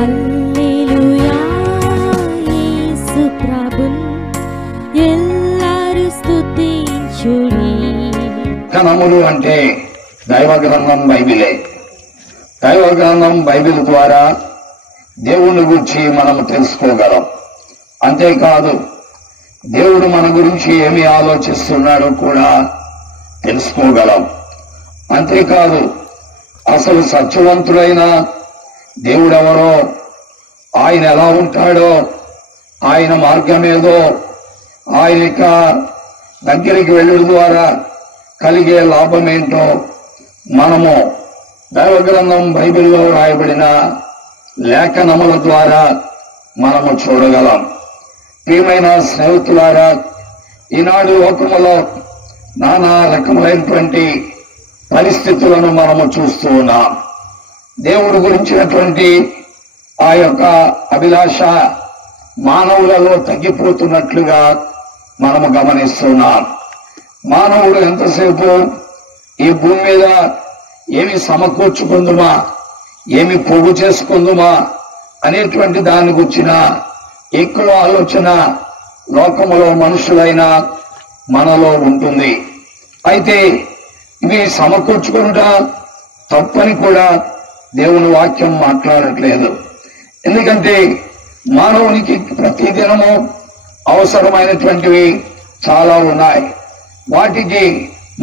హల్లెలూయా యేసు ప్రభున్ ఎల్లరూ స్తుతించుడి. లేఖనములు అంటే దైవ గ్రంథం బైబిలే. దైవ గ్రంథం బైబిల్ ద్వారా దేవుని గురించి మనము తెలుసుకోగలం. అంతేకాదు దేవుడు మన గురించి ఏమి ఆలోచిస్తున్నాడో కూడా తెలుసుకోగలం. అంతేకాదు అసలు సత్యవంతుడైన దేవుడెవరో, ఆయన ఎలా ఉంటాడో, ఆయన మార్గం ఏదో, ఆయన యొక్క దగ్గరికి వెళ్ళడం ద్వారా కలిగే లాభం ఏంటో మనము దైవ గ్రంథం బైబిల్లో రాయబడిన లేఖనముల ద్వారా మనము చూడగలం. ప్రియమైన స్నేహితులారా, ఈనాడు లోకములో నానా రకములైనటువంటి పరిస్థితులను మనము చూస్తూ ఉన్నాం. దేవుడు గురించినటువంటి ఆ యొక్క అభిలాష మానవులలో తగ్గిపోతున్నట్లుగా మనము గమనిస్తున్నాం. మానవుడు ఎంతసేపు ఈ భూమి మీద ఏమి సమకూర్చుకుందుమా, ఏమి పోగు చేసుకుందుమా అనేటువంటి దాని గురించిన ఎక్కువ ఆలోచన లోకములో మనుషులైన మనలో ఉంటుంది. అయితే ఇవి సమకూర్చుకుంటా తప్పని కూడా దేవుని వాక్యం మాట్లాడట్లేదు. ఎందుకంటే మానవునికి ప్రతిదినము అవసరమైనటువంటివి చాలా ఉన్నాయి. వాటికి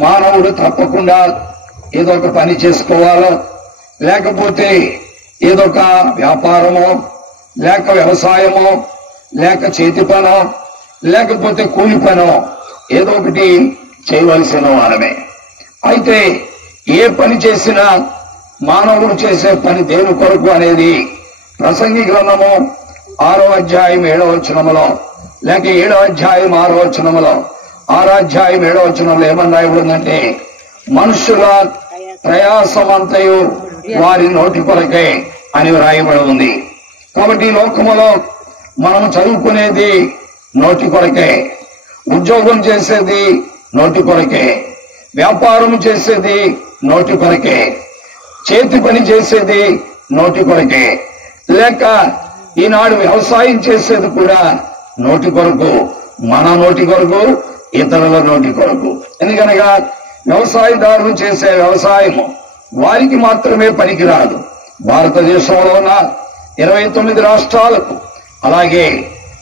మానవుడు తప్పకుండా ఏదో ఒక పని చేసుకోవాలో, లేకపోతే ఏదో ఒక వ్యాపారమో, లేక వ్యవసాయమో, లేక చేతి పనో, లేకపోతే కూలి పనో ఏదో ఒకటి చేయవలసిన వారమే. అయితే ఏ పని చేసినా మానవుడు చేసే పని దేవుని కొరకు అనేది ప్రసంగి గ్రంథము 6వ అధ్యాయం 7వ వచనములో, లేక 7వ అధ్యాయం 6వ వచనములో, 6వ అధ్యాయం 7వ వచనంలో ఏమని రాయబడిందంటే, మనుషుల ప్రయాసమంతయు వారి నోటి కొరకే అని రాయబడి ఉంది. కాబట్టి ఈ లోకములో మనం చదువుకునేది నోటి కొరకే, ఉద్యోగం చేసేది నోటి కొరకే, వ్యాపారం చేసేది నోటి కొరకే, చేతి పని చేసేది నోటి కొరకే, లేక ఈనాడు వ్యవసాయం చేసేది కూడా నోటి కొరకు, మన నోటి కొరకు, ఇతరుల నోటి కొరకు. ఎందుకనగా వ్యవసాయదారులు చేసే వ్యవసాయము వారికి మాత్రమే పనికిరాదు. భారతదేశంలో ఉన్న 29 రాష్ట్రాలకు, అలాగే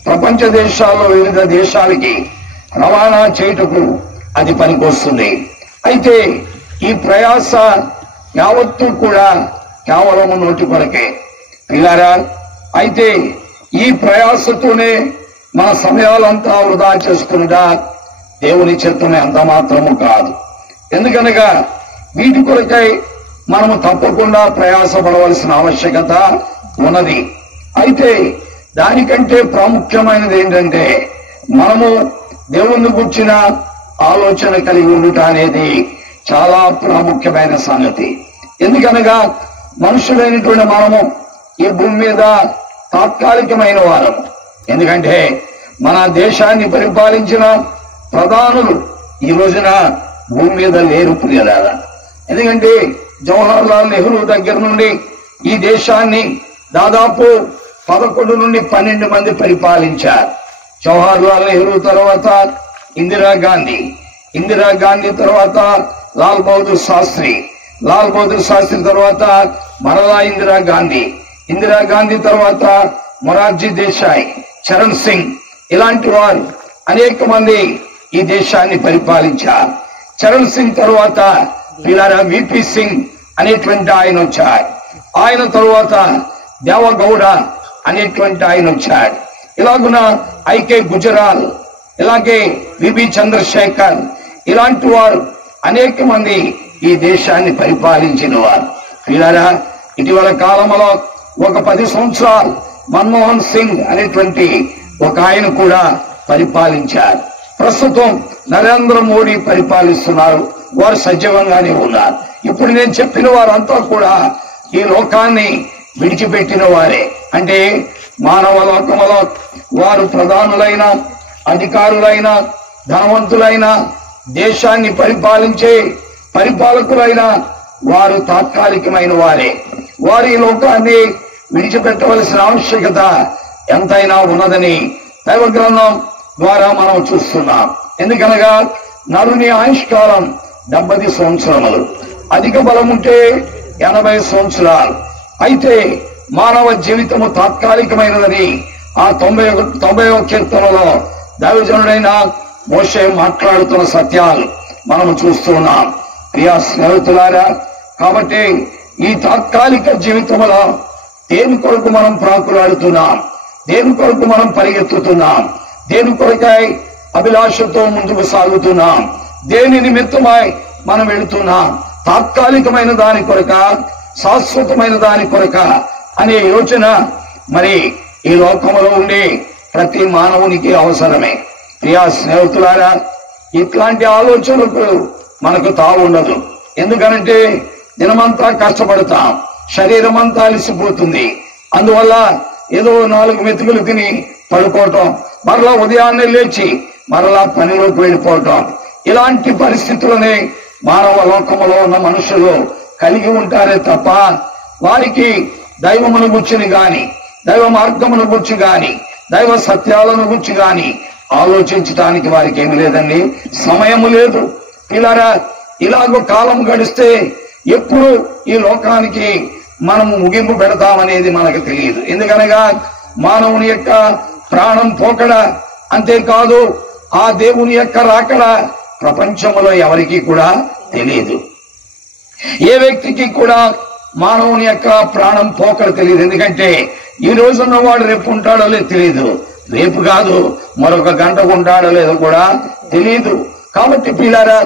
ప్రపంచ దేశాల్లో వివిధ దేశాలకి రవాణా చేయుటకు అది పనికొస్తుంది. అయితే ఈ ప్రయాస యావత్తు కూడా కేవలం నోటి కొరకే పిల్లారా. అయితే ఈ ప్రయాసతోనే మన సమయాలంతా వృధా చేసుకున్నదా దేవుని చిత్తమే అంత మాత్రము కాదు. ఎందుకనగా వీటి కొరకై మనము తప్పకుండా ప్రయాసపడవలసిన ఆవశ్యకత ఉన్నది. అయితే దానికంటే ప్రాముఖ్యమైనది ఏంటంటే మనము దేవుని గుర్చిన ఆలోచన కలిగి ఉండుట అనేది చాలా ప్రాముఖ్యమైన సంగతి. ఎందుకనగా మనుషులైనటువంటి మనము ఈ భూమి మీద తాత్కాలికమైన వారము. ఎందుకంటే మన దేశాన్ని పరిపాలించిన ప్రధానులు ఈ రోజున భూమి మీద లేరు ప్రియులారా. ఎందుకంటే జవహర్ లాల్ నెహ్రూ దగ్గర నుండి ఈ దేశాన్ని దాదాపు 11 నుండి 12 మంది పరిపాలించారు. జవహర్ లాల్ నెహ్రూ తర్వాత ఇందిరాగాంధీ, ఇందిరాగాంధీ తర్వాత లాల్ బహదూర్ శాస్త్రి, లాల్ బహదూర్ శాస్త్రి తర్వాత మరలా ఇందిరాగాంధీ, ఇందిరాగాంధీ తర్వాత మొరార్జీ దేశాయ్, చరణ్ సింగ్, ఇలాంటి వారు అనేక మంది ఈ దేశాన్ని పరిపాలించారు. చరణ్ సింగ్ తర్వాత పిల్లారా విపి సింగ్ అనేటువంటి ఆయన వచ్చారు. ఆయన తరువాత దేవగౌడ అనేటువంటి ఆయన వచ్చాడు. ఇలాగున ఐకే గుజరాల్, ఇలాగే విబి చంద్రశేఖర్, ఇలాంటి వారు అనేక మంది ఈ దేశాన్ని పరిపాలించిన వారు. పిల్లారా ఇటీవల కాలంలో ఒక 10 సంవత్సరాలు మన్మోహన్ సింగ్ అనేటువంటి ఒక ఆయన కూడా పరిపాలించారు. ప్రస్తుతం నరేంద్ర మోడీ పరిపాలిస్తున్నారు. వారు సజీవంగానే ఉన్నారు. ఇప్పుడు నేను చెప్పిన వారంతా కూడా ఈ లోకాన్ని విడిచిపెట్టిన వారే. అంటే మానవ లోకములో వారు ప్రధానులైన, అధికారులైన, ధనవంతులైన, దేశాన్ని పరిపాలించే పరిపాలకులైన వారు తాత్కాలికమైన వారే. వారు ఈ లోకాన్ని విడిచిపెట్టవలసిన ఆవశ్యకత ఎంతైనా ఉన్నదని దైవ గ్రంథం ద్వారా మనం చూస్తున్నాం. ఎందుకనగా నరుని ఆయుష్కాలం 70 సంవత్సరములు, అధిక బలం ఉంటే 80 సంవత్సరాలు. అయితే మానవ జీవితము తాత్కాలికమైనదని ఆ 90వ కీర్తనలో దైవజనుడైన మోషే మాట్లాడుతున్న సత్యాలు మనము చూస్తున్నాం. ప్రియా స్నేహితులారా, కాబట్టి ఈ తాత్కాలిక జీవితంలో దేని కొరకు మనం ప్రాకులాడుతున్నాం, దేని కొరకు మనం పరిగెత్తుతున్నాం, దేని కొరకై అభిలాషతో ముందుకు సాగుతున్నాం, దేని నిమిత్తమై మనం వెళుతున్నాం, తాత్కాలికమైన దాని కొరక, శాశ్వతమైన దాని కొరక అనే యోచన మరి ఈ లోకంలో ఉండే ప్రతి మానవునికి అవసరమే. ప్రియా స్నేహితులారా, ఇట్లాంటి ఆలోచనలకు మనకు తావుండదు. ఎందుకనంటే దినమంతా కష్టపడతాం, శరీరం అంతా అలసిపోతుంది. అందువల్ల ఏదో 4 మెతుకులు తిని పడుకోవటం, మరలా ఉదయాన్నే లేచి మరలా పనిలోకి వెళ్ళిపోవటం, ఇలాంటి పరిస్థితులనే మానవ లోకములో ఉన్న మనుషులు కలిగి ఉంటారే తప్ప వారికి దైవమును గుర్చిని గాని, దైవ మార్గమును గుర్చి గాని, దైవ సత్యాలను గుర్చి గాని ఆలోచించడానికి వారికి ఏమి లేదండి, సమయము లేదు. పిల్లరా, ఇలాగో కాలం గడిస్తే ఎప్పుడు ఈ లోకానికి మనము ముగింపు పెడతామనేది మనకు తెలియదు. ఎందుకనగా మానవుని యొక్క ప్రాణం పోకడ, అంతేకాదు ఆ దేవుని యొక్క రాకడ ప్రపంచంలో ఎవరికి కూడా తెలియదు. ఏ వ్యక్తికి కూడా మానవుని యొక్క ప్రాణం పోకడ తెలియదు. ఎందుకంటే ఈ రోజున్న వాడు రేపు ఉంటాడో లేదో తెలియదు, రేపు కాదు మరొక గంటకు ఉంటాడో లేదో కూడా తెలియదు. కాబట్టి పిల్లారా,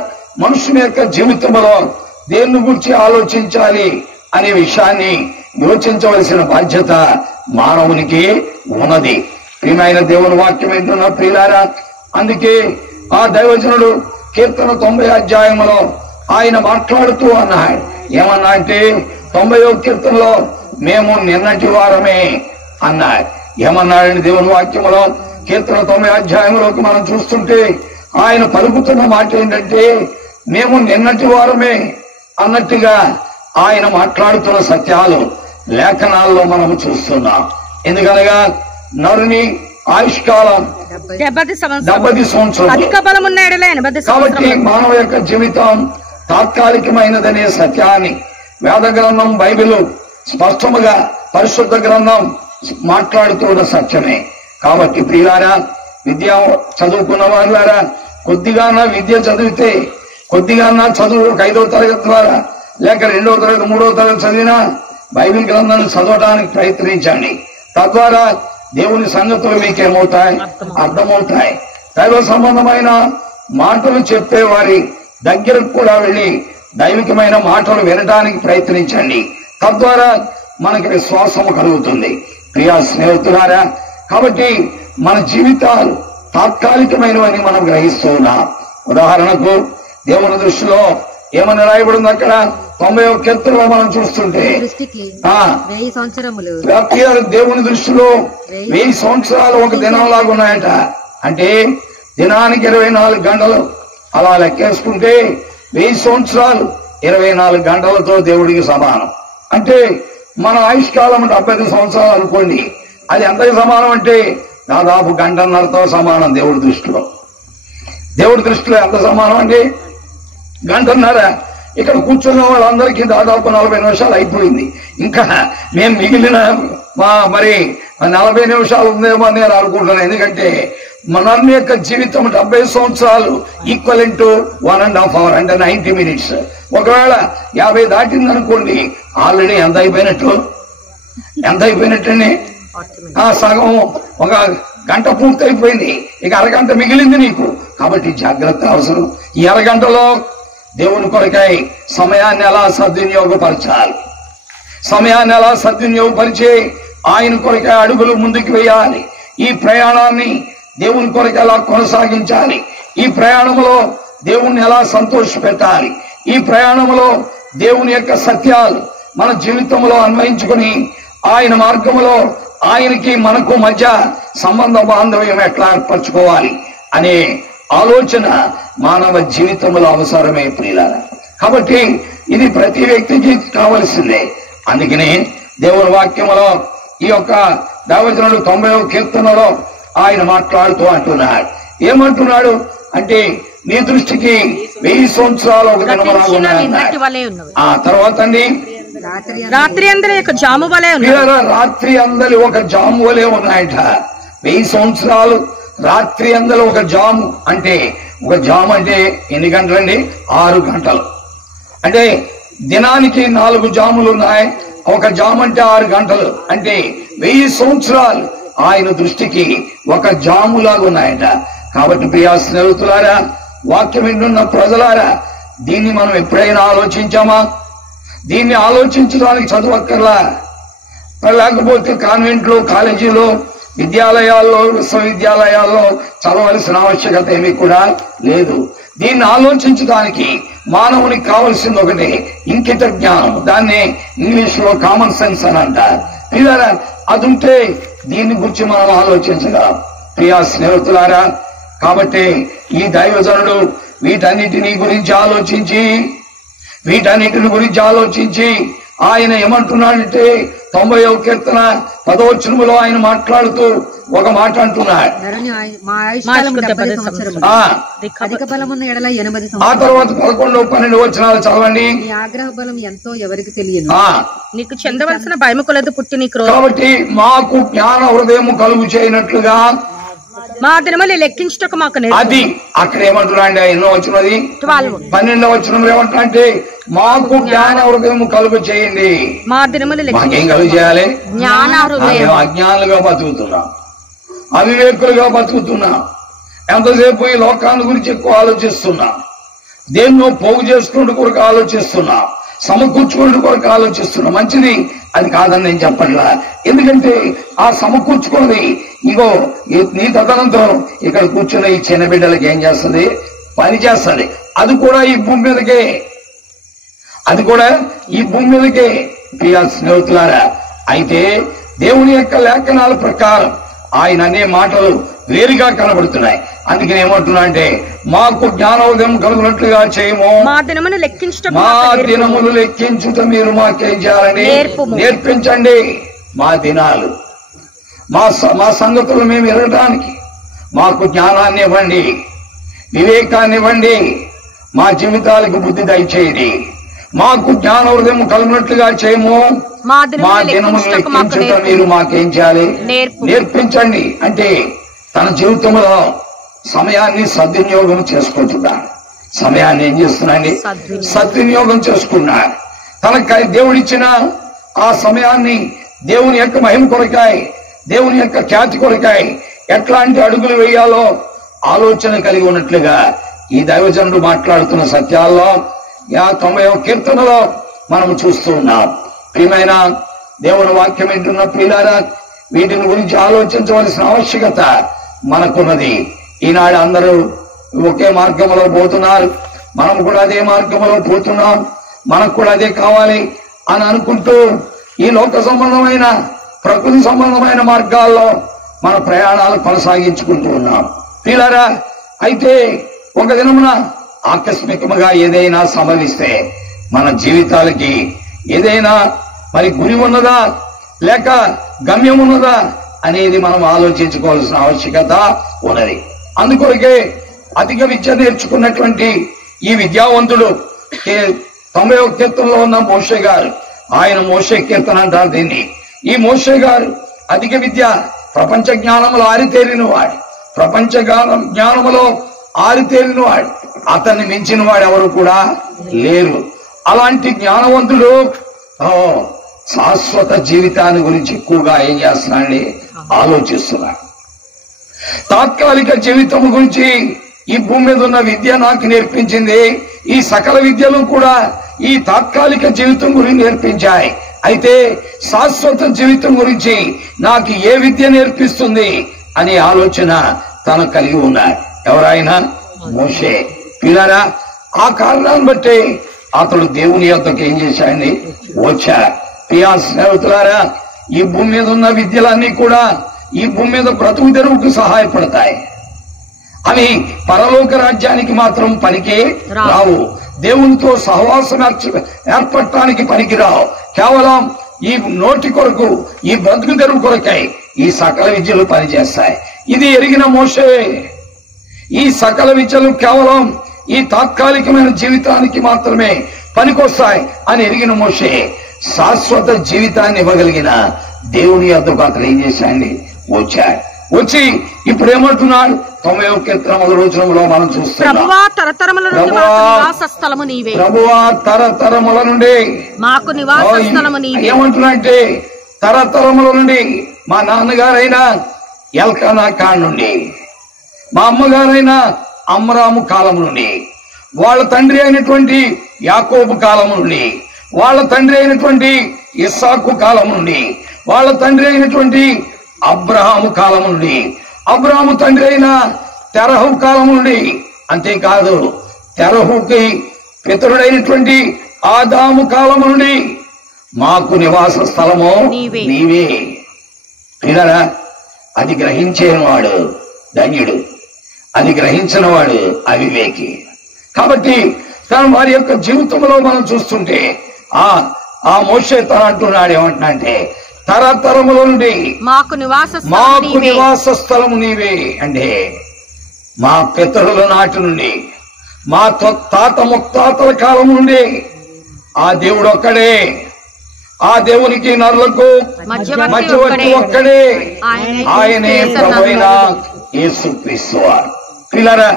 మనుషుని యొక్క జీవితంలో దేన్ని గురించి ఆలోచించాలి అనే విషయాన్ని యోచించవలసిన బాధ్యత మానవునికి ఉన్నది. ప్రియమైన దేవుని వాక్యం ఏంటున్న ప్రియులారా, అందుకే ఆ దైవజనుడు కీర్తన 90 అధ్యాయంలో ఆయన మాట్లాడుతూ అన్నాడు. ఏమన్నా అంటే 90వ కీర్తనలో మేము నిన్నటి వారమే అన్నాడు. ఏమన్నాడండి దేవుని వాక్యంలో? కీర్తన 90 అధ్యాయంలోకి మనం చూస్తుంటే ఆయన పలుకుతున్న మాట ఏంటంటే మేము నిన్నటి వారమే అన్నట్టుగా ఆయన మాట్లాడుతున్న సత్యాలు లేఖనాల్లో మనము చూస్తున్నాం. ఎందుకనగా నరుని ఆయుష్కాలం 70 సంవత్సరాలు, అధిక బలం ఉన్న ఎడల 80 కాబట్టి మానవ యొక్క జీవితం తాత్కాలికమైనదనే సత్యాన్ని వేద గ్రంథం బైబిల్ స్పష్టముగా, పరిశుద్ధ గ్రంథం మాట్లాడుతున్న సత్యమే. కాబట్టి ప్రియులారా, విద్య చదువుకున్న వారులారా, కొద్దిగానా విద్య చదివితే, కొద్దిగానా చదువు 5వ తరగతి ద్వారా లేక 2వ తరగతి 3వ తరగతి చదివినా బైబిల్ గ్రంథాన్ని చదవడానికి ప్రయత్నించండి. తద్వారా దేవుని సంగతులు మీకేమవుతాయి? అర్థమవుతాయి. దైవ సంబంధమైన మాటలు చెప్పే వారి దగ్గరకు కూడా వెళ్ళి దైవికమైన మాటలు వినడానికి ప్రయత్నించండి. తద్వారా మనకి విశ్వాసము కలుగుతుంది. ప్రియా స్నేహితులారా, కాబట్టి మన జీవితాలు తాత్కాలికమైనవని మనం గ్రహిస్తూ ఉన్నాం. ఉదాహరణకు దేవుని దృష్టిలో ఏమని రాయబడింది అక్కడ 90వ కీర్తనలో మనం చూస్తుంటే దేవుని దృష్టిలో 1000 సంవత్సరాలు ఒక దినంలాగా ఉన్నాయట. అంటే దినానికి 24 గంటలు అలా లెక్కేసుకుంటే 1000 సంవత్సరాలు 24 గంటలతో దేవుడికి సమానం. అంటే మన ఆయుష్కాలం 75 సంవత్సరాలు అనుకోండి, అది ఎంతకి సమానం అంటే దాదాపు గంటన్నరతో సమానం దేవుడి దృష్టిలో. దేవుడి దృష్టిలో ఎంత సమానం అంటే గంటన్నర. ఇక్కడ కూర్చున్న వాళ్ళందరికీ దాదాపు 40 నిమిషాలు అయిపోయింది. ఇంకా మేము మిగిలిన మరి 40 నిమిషాలు ఉందేమో అని నేను అనుకుంటున్నాను. ఎందుకంటే మన యొక్క జీవితం 70 సంవత్సరాలు ఈక్వల్ టు 1.5 hours, అంటే 90 minutes. ఒకవేళ 50 దాటింది అనుకోండి, ఆల్రెడీ ఎంత అయిపోయినట్టండి? సగం, ఒక గంట పూర్తి అయిపోయింది, ఇక అరగంట మిగిలింది నీకు. కాబట్టి జాగ్రత్త అవసరం. ఈ అరగంటలో దేవుని కొరకై సమయాన్ని ఎలా సద్వినియోగపరచాలి, సమయాన్ని ఎలా సద్వినియోగపరిచి ఆయన కొరకై అడుగులు ముందుకు వేయాలి, ఈ ప్రయాణాన్ని దేవుని కొరకు ఎలా కొనసాగించాలి, ఈ ప్రయాణంలో దేవుణ్ణి ఎలా సంతోష పెట్టాలి, ఈ ప్రయాణంలో దేవుని యొక్క సత్యాలు మన జీవితంలో అన్వయించుకుని ఆయన మార్గంలో ఆయనకి మనకు మధ్య సంబంధ బాంధవ్యం ఎట్లా ఏర్పరచుకోవాలి అనే ఆలోచన మానవ జీవితంలో అవసరమే ప్రియులారా. కాబట్టి ఇది ప్రతి వ్యక్తికి కావలసిందే. అందుకనే దేవుని వాక్యంలో ఈ యొక్క దైవజనుడు 90వ కీర్తనలో ఆయన మాట్లాడుతూ అంటున్నాడు. ఏమంటున్నాడు అంటే నీ దృష్టికి 1000 సంవత్సరాలు ఒక దినములాగా ఉన్నాయి. ఆ తర్వాత అండి రాత్రి అందరి ఒక జాము వలె రాత్రి అందరి ఒక జాము వలె ఉన్నాయట. 1000 సంవత్సరాలు రాత్రి అందరి ఒక జాము అంటే ఒక జాము అంటే ఎన్ని గంటలండి? 6 గంటలు. అంటే దినానికి 4 జాములు ఉన్నాయి. ఒక జాము అంటే 6 గంటలు. అంటే 1000 సంవత్సరాలు ఆయన దృష్టికి ఒక జాములాగా ఉన్నాయట. కాబట్టి ప్రియా స్నేహితులారా, వాక్యం వింటున్న ప్రజలారా, దీన్ని మనం ఎప్పుడైనా ఆలోచించామా? దీన్ని ఆలోచించడానికి చదువక్కర్లా, లేకపోతే కాన్వెంట్లో, కాలేజీలో, విద్యాలయాల్లో, విశ్వవిద్యాలయాల్లో చదవలసిన ఆవశ్యకత ఏమీ కూడా లేదు. దీన్ని ఆలోచించడానికి మానవునికి కావలసింది ఒకటి, ఇంకిత జ్ఞానం. దాన్ని ఇంగ్లీష్ లో కామన్ సెన్స్ అని అంటారు. అది ఉంటే దీన్ని గురించి మనం ఆలోచించగలం. ప్రియా స్నేహితులారా, కాబట్టి ఈ దైవజనుడు వీటన్నిటిని గురించి ఆలోచించి ఆయన ఏమంటున్నాడంటే 90వ కీర్తన 10వ వచనములో ఆయన మాట్లాడుతూ ఒక మాట అంటున్నాడు. ఆ తర్వాత 11, 12 వచనాలు చదవండి. ఆగ్రహ బలం ఎంతో ఎవరికి తెలియదు. నీకు చెందవలసిన భయము కొలది పుట్టి నీకు. కాబట్టి మాకు జ్ఞాన హృదయము కలుగు చేయనట్లుగా మా దినములు లెక్కించుటకు మాకు అది అక్కడ ఏమంటున్నాండి? ఎన్నో వచ్చినది 12వ వచనంలో ఏమంటున్నా అంటే మాకు జ్ఞాన హృదయం కలుగు చేయండి. మా దినములు మాకేం కలుగు చేయాలి? జ్ఞాన హృదయం. అజ్ఞానులుగా బతుకుతున్నాం, అవివేకులుగా బతుకుతున్నాం. ఎంతసేపు ఈ లోకాల గురించి ఎక్కువ ఆలోచిస్తున్నాం, దేన్నో పోగు చేసుకుంటూ కొరకు ఆలోచిస్తున్నాం, సమకూర్చుకుంటూ కొరకు ఆలోచిస్తున్నాం. మంచిది, అది కాదని నేను చెప్పట్లా. ఎందుకంటే ఆ సమకూర్చుకున్నది ఇగో నీ తదనంతరం ఇక్కడ కూర్చున్న ఈ చిన్న బిడ్డలకి ఏం చేస్తుంది? పని చేస్తుంది. అది కూడా ఈ భూమి మీదకే. ప్రియా స్నేహితులారా, అయితే దేవుని యొక్క లేఖనాల ప్రకారం ఆయన అనే మాటలు వేరుగా కనబడుతున్నాయి. అందుకని ఏమంటున్నా అంటే మాకు జ్ఞానోదయం కలుగునట్లుగా చేయము, మా దినములు లెక్కించుట మీరు మాకేం చేయాలని నేర్పించండి. మా దినాలు, మా సంగతులు మేము ఎరగడానికి మాకు జ్ఞానాన్ని ఇవ్వండి, వివేకాన్ని ఇవ్వండి, మా జీవితాలకు బుద్ధి దయచేయండి. మాకు జ్ఞాన హృదయం కలుగునట్లుగా చేయము, మా దినములు లెక్కించుట మీరు మాకేం చేయాలి? నేర్పించండి. అంటే తన జీవితంలో సమయాన్ని సద్వినియోగం చేసుకుంటున్నాడు. సమయాన్ని ఏం చేస్తున్నాండి? సద్వినియోగం చేసుకున్నాడు. తనకు దేవుడిచ్చిన ఆ సమయాన్ని దేవుని యొక్క మహిమ కొరకాయ, దేవుని యొక్క ఖ్యాతి కొరకాయ ఎట్లాంటి అడుగులు వేయాలో ఆలోచన కలిగి ఉన్నట్లుగా ఈ దైవజనుడు మాట్లాడుతున్న సత్యాల్లో 90వ కీర్తనలో మనం చూస్తూ ఉన్నాం. ప్రియమైన దేవుని వాక్యం వింటున్న ప్రియులారా, వీటిని గురించి ఆలోచించవలసిన ఆవశ్యకత మనకున్నది. ఈనాడు అందరూ ఒకే మార్గంలో పోతున్నారు, మనం కూడా అదే మార్గంలో పోతున్నాం, మనకు కూడా అదే కావాలి అని అనుకుంటూ ఈ లోక సంబంధమైన, ప్రకృతి సంబంధమైన మార్గాల్లో మన ప్రయాణాలు కొనసాగించుకుంటూ ఉన్నాం. ప్రియులారా, అయితే ఒక దినమున ఆకస్మికముగా ఏదైనా సంభవిస్తే మన జీవితాలకి ఏదైనా మరి గురి ఉన్నదా లేక గమ్యం ఉన్నదా అనేది మనం ఆలోచించుకోవాల్సిన ఆవశ్యకత ఉన్నది. అందుకొరకే అధిక విద్య నేర్చుకున్నటువంటి ఈ విద్యావంతుడు 90వ కీర్తనలో ఉన్న మోషే గారు, ఆయన మోషే కీర్తన అంటారు దీన్ని. ఈ మోషే గారు అధిక విద్య, ప్రపంచ జ్ఞానములో ఆరితేరినవాడు, ప్రపంచ జ్ఞానములో ఆరితేరినవాడు. అతన్ని మించిన వాడు ఎవరు కూడా లేరు. అలాంటి జ్ఞానవంతుడు శాశ్వత జీవితాన్ని గురించి ఎక్కువగా ఏం చేస్తున్నాడు? ఆలోచిస్తున్నాడు. తాత్కాలిక జీవితం గురించి ఈ భూమి మీద ఉన్న విద్య నాకు నేర్పించింది. ఈ సకల విద్యలు కూడా ఈ తాత్కాలిక జీవితం గురించి నేర్పించాయి. అయితే శాశ్వత జీవితం గురించి నాకు ఏ విద్య నేర్పిస్తుంది అనే ఆలోచన తను కలిగి ఉన్నాడు. ఎవరైనా మోషే. పిల్లరా, ఆ కారణాన్ని బట్టి అతడు దేవుని యొద్దకు ఏం చేశాడని వచ్చాడు. ప్రియా స్నేహితులారా, ఈ భూమి మీద ఉన్న విద్యలన్నీ కూడా ఈ భూమి మీద బ్రతుకు తెరువుకు సహాయపడతాయి. అవి పరలోక రాజ్యానికి మాత్రం పనికి రావు. దేవునితో సహవాసం ఏర్పడటానికి పనికిరావు. కేవలం ఈ నోటి కొరకు, ఈ బ్రతుకు తెరువు కొరకై ఈ సకల విద్యలు పనిచేస్తాయి. ఇది ఎరిగిన మోషే. ఈ సకల విద్యలు కేవలం ఈ తాత్కాలికమైన జీవితానికి మాత్రమే పనికొస్తాయి అని ఎరిగిన మోషే శాశ్వత జీవితాన్ని ఇవ్వగలిగిన దేవుని యొద్దకు అతను ఏం చేశాడండి? వచ్చి ఇప్పుడు ఏమంటున్నాడు? 90వ కీర్తన 1వ వచనంలో మనం చూస్తున్నాం, ప్రభువా తరతరముల నుండి మాకు నివాస స్థలము నీవే. ప్రభువా తరతరముల నుండి మాకు నివాస స్థలము నీవే. ఏమంటున్నాడంటే తరతరముల నుండి మా నాన్నగారైనా ఎల్కానా కాన్ నుండి, మా అమ్మగారైనా అమ్రాము కాలం నుండి, వాళ్ళ తండ్రి అయినటువంటి యాకోబు కాలం నుండి, వాళ్ళ తండ్రి అయినటువంటి ఇస్సాకు కాలం నుండి, వాళ్ళ తండ్రి అయినటువంటి అబ్రహాము కాలం నుండి, అబ్రహాము తండ్రి అయిన తెరహు కాలం నుండి, అంతేకాదు తెరహుకి పితరుడైనటువంటి ఆదాము కాలం నుండి మాకు నివాస స్థలము నీవే. పిల్లరా, అది గ్రహించేవాడు ధన్యుడు, అది గ్రహించిన వాడు అవివేకి. కాబట్టి వారి యొక్క జీవితంలో మనం చూస్తుంటే ఆ మోషే తన అంటున్నాడు, ఏమంటున్నాడంటే తరతరముల నుండి మాకు నివాస స్థలము నీవే. అంటే మా పితరుల నాటి నుండి, మా తాత ముత్తాతల కాలం నుండి ఆ దేవుడు ఒక్కడే, ఆ దేవునికి నరులకు మధ్యవర్తి ఒక్కడే, ఆయనే ప్రభువైన యేసుక్రీస్తు. పిల్లరా,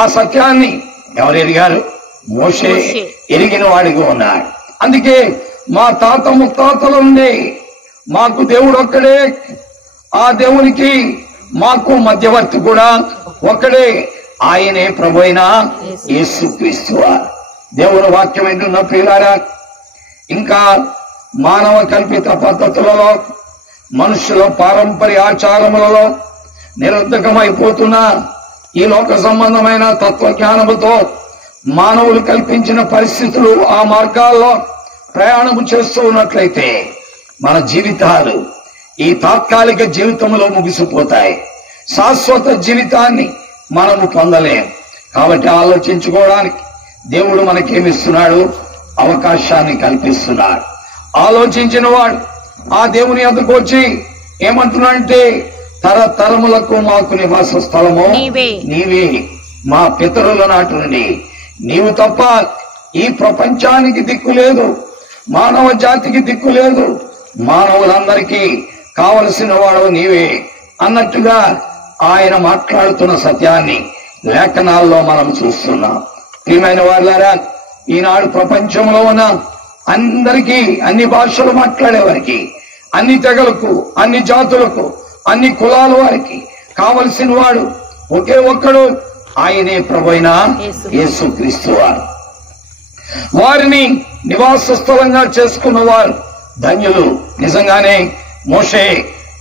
ఆ సత్యాన్ని ఎవరు ఎరిగారు? మోషే ఎరిగిన వాడిగా ఉన్నాడు. అందుకే మా తాత ముత్తాతల నుండి మాకు దేవుడు ఒక్కడే, ఆ దేవునికి మాకు మధ్యవర్తి కూడా ఒక్కడే, ఆయనే ప్రభువైన యేసుక్రీస్తు. దేవుని వాక్యం ఏంటున్న ప్రియులారా, ఇంకా మానవ కల్పిత పద్ధతులలో, మనుషుల పారంపర్య ఆచారములలో నిరర్ధకమైపోతున్న ఈ లోక సంబంధమైన తత్వజ్ఞానముతో మానవులు కల్పించిన పరిస్థితులు, ఆ మార్గాల్లో ప్రయాణము చేస్తూ ఉన్నట్లయితే మన జీవితాలు ఈ తాత్కాలిక జీవితంలో ముగిసిపోతాయి. శాశ్వత జీవితాన్ని మనము పొందలేం. కాబట్టి ఆలోచించుకోవడానికి దేవుడు మనకేమిస్తున్నాడు? అవకాశాన్ని కల్పిస్తున్నాడు. ఆలోచించిన వాడు ఆ దేవుని యొద్దకు వచ్చి ఏమంటున్నాడంటే తరతరములకు మాకు నివాస స్థలము నీవే. మా పితరుల నాటి నుండి నీవు తప్ప ఈ ప్రపంచానికి దిక్కు లేదు, మానవ జాతికి దిక్కు లేదు, మానవులందరికీ కావలసిన వాడు నీవే అన్నట్టుగా ఆయన మాట్లాడుతున్న సత్యాన్ని లేఖనాల్లో మనం చూస్తున్నాం. ప్రియమైన వారులారా, ఈనాడు ప్రపంచంలో ఉన్న అందరికీ, అన్ని భాషలు మాట్లాడేవారికి, అన్ని తెగలకు, అన్ని జాతులకు, అన్ని కులాల వారికి కావలసిన వాడు ఒకే ఒక్కడు, ఆయనే ప్రభువైన యేసుక్రీస్తు. వారిని నివాస స్థలంగా చేసుకున్న వారు ధన్యులు. నిజంగానే మోషే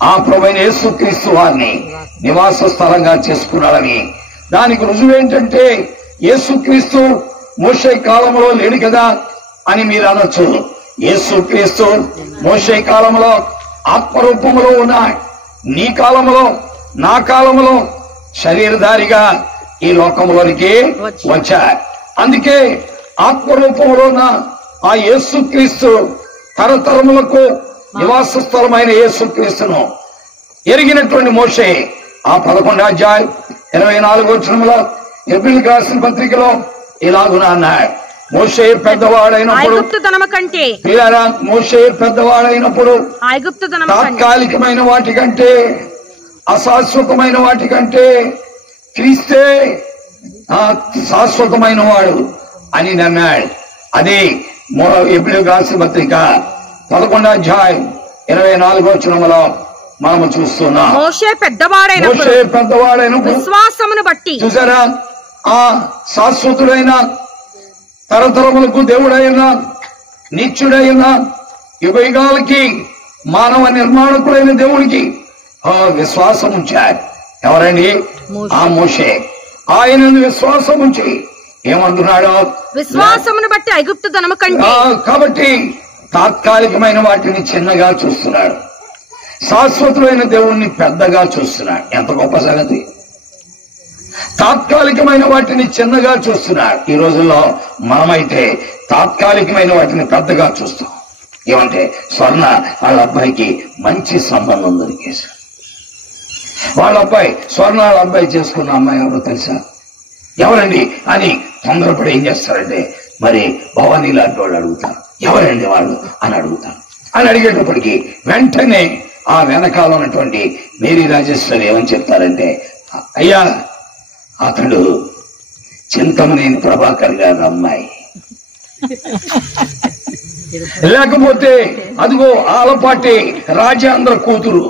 ఆ ప్రభువైన యేసుక్రీస్తు వారిని నివాస స్థలంగా చేసుకున్నాడని దానికి రుజువేంటంటే యేసుక్రీస్తు మోషే కాలంలో లేడు కదా అని మీరు అనొచ్చు. యేసుక్రీస్తు మోషే కాలంలో ఆత్మరూపంలో ఉన్నాడు. నీ కాలంలో, నా కాలంలో శరీరధారిగా ఈ లోకంలోనికి వచ్చాడు. అందుకే ఆత్మరూపంలో ఉన్న ఆ యేసుక్రీస్తు తరతరములకు నివాస స్థలమైన యేసుక్రీస్తును ఎరిగినటువంటి మోషే ఆ 11వ అధ్యాయం 24వ వచనంలో హెబ్రీయులకు రాసిన పత్రికలో ఇలాగున అన్నాడు, మోషే పెద్దవాడైనప్పుడు, మోషే పెద్దవాడైనప్పుడు తాత్కాలికమైన వాటికంటే, అశాశ్వతమైన వాటికంటే క్రీస్తే శాశ్వతమైన వాడు అని నమ్మాడు. అది హెబ్రీయులకు రాసిన పత్రిక 11వ అధ్యాయం 24వ వచనంలో మనము చూస్తున్నాం. మోషే పెద్దవాడైనప్పుడు విశ్వాసమును బట్టి, చూసారా, ఆ శాశ్వతుడైన తరతరములకు దేవుడైన నిత్యుడైన యుగయుగాలకి మానవ నిర్మాణకుడైన దేవునికి విశ్వాసం ఉంచారు. ఎవరండి? ఆ మోషే. ఆయనను విశ్వాసం ఉంచి ఏమంటున్నాడు? విశ్వాసమును బట్టి ఐగుప్తు ధనము కంటే. కాబట్టి తాత్కాలికమైన వాటిని చిన్నగా చూస్తున్నాడు, శాశ్వతుడైన దేవుణ్ణి పెద్దగా చూస్తున్నాడు. ఎంత గొప్ప సంగతి! తాత్కాలికమైన వాటిని చిన్నగా చూస్తున్నాడు. ఈ రోజుల్లో మనమైతే తాత్కాలికమైన వాటిని పెద్దగా చూస్తాం. ఏమంటే స్వర్ణ వాళ్ళ అబ్బాయికి మంచి సంబంధం దొరికేశారు. వాళ్ళ అబ్బాయి స్వర్ణ వాళ్ళ అబ్బాయి చేసుకున్న అమ్మాయి ఎవరో తెలుసా? ఎవరండి అని తొందరపడి ఏం చేస్తారంటే మరి భవానీ లాంటి వాళ్ళు అడుగుతారు, ఎవరండి వాళ్ళు అని అడుగుతారు. అని అడిగేటప్పటికి వెంటనే ఆ వెనకాల ఉన్నటువంటి మేరీ రాజేశ్వరి ఏమని చెప్తారంటే, అయ్యా అతడు చింతమనేని ప్రభాకర్ గారి అమ్మాయి, లేకపోతే అదిగో ఆలపాటి రాజేంద్ర కూతురు,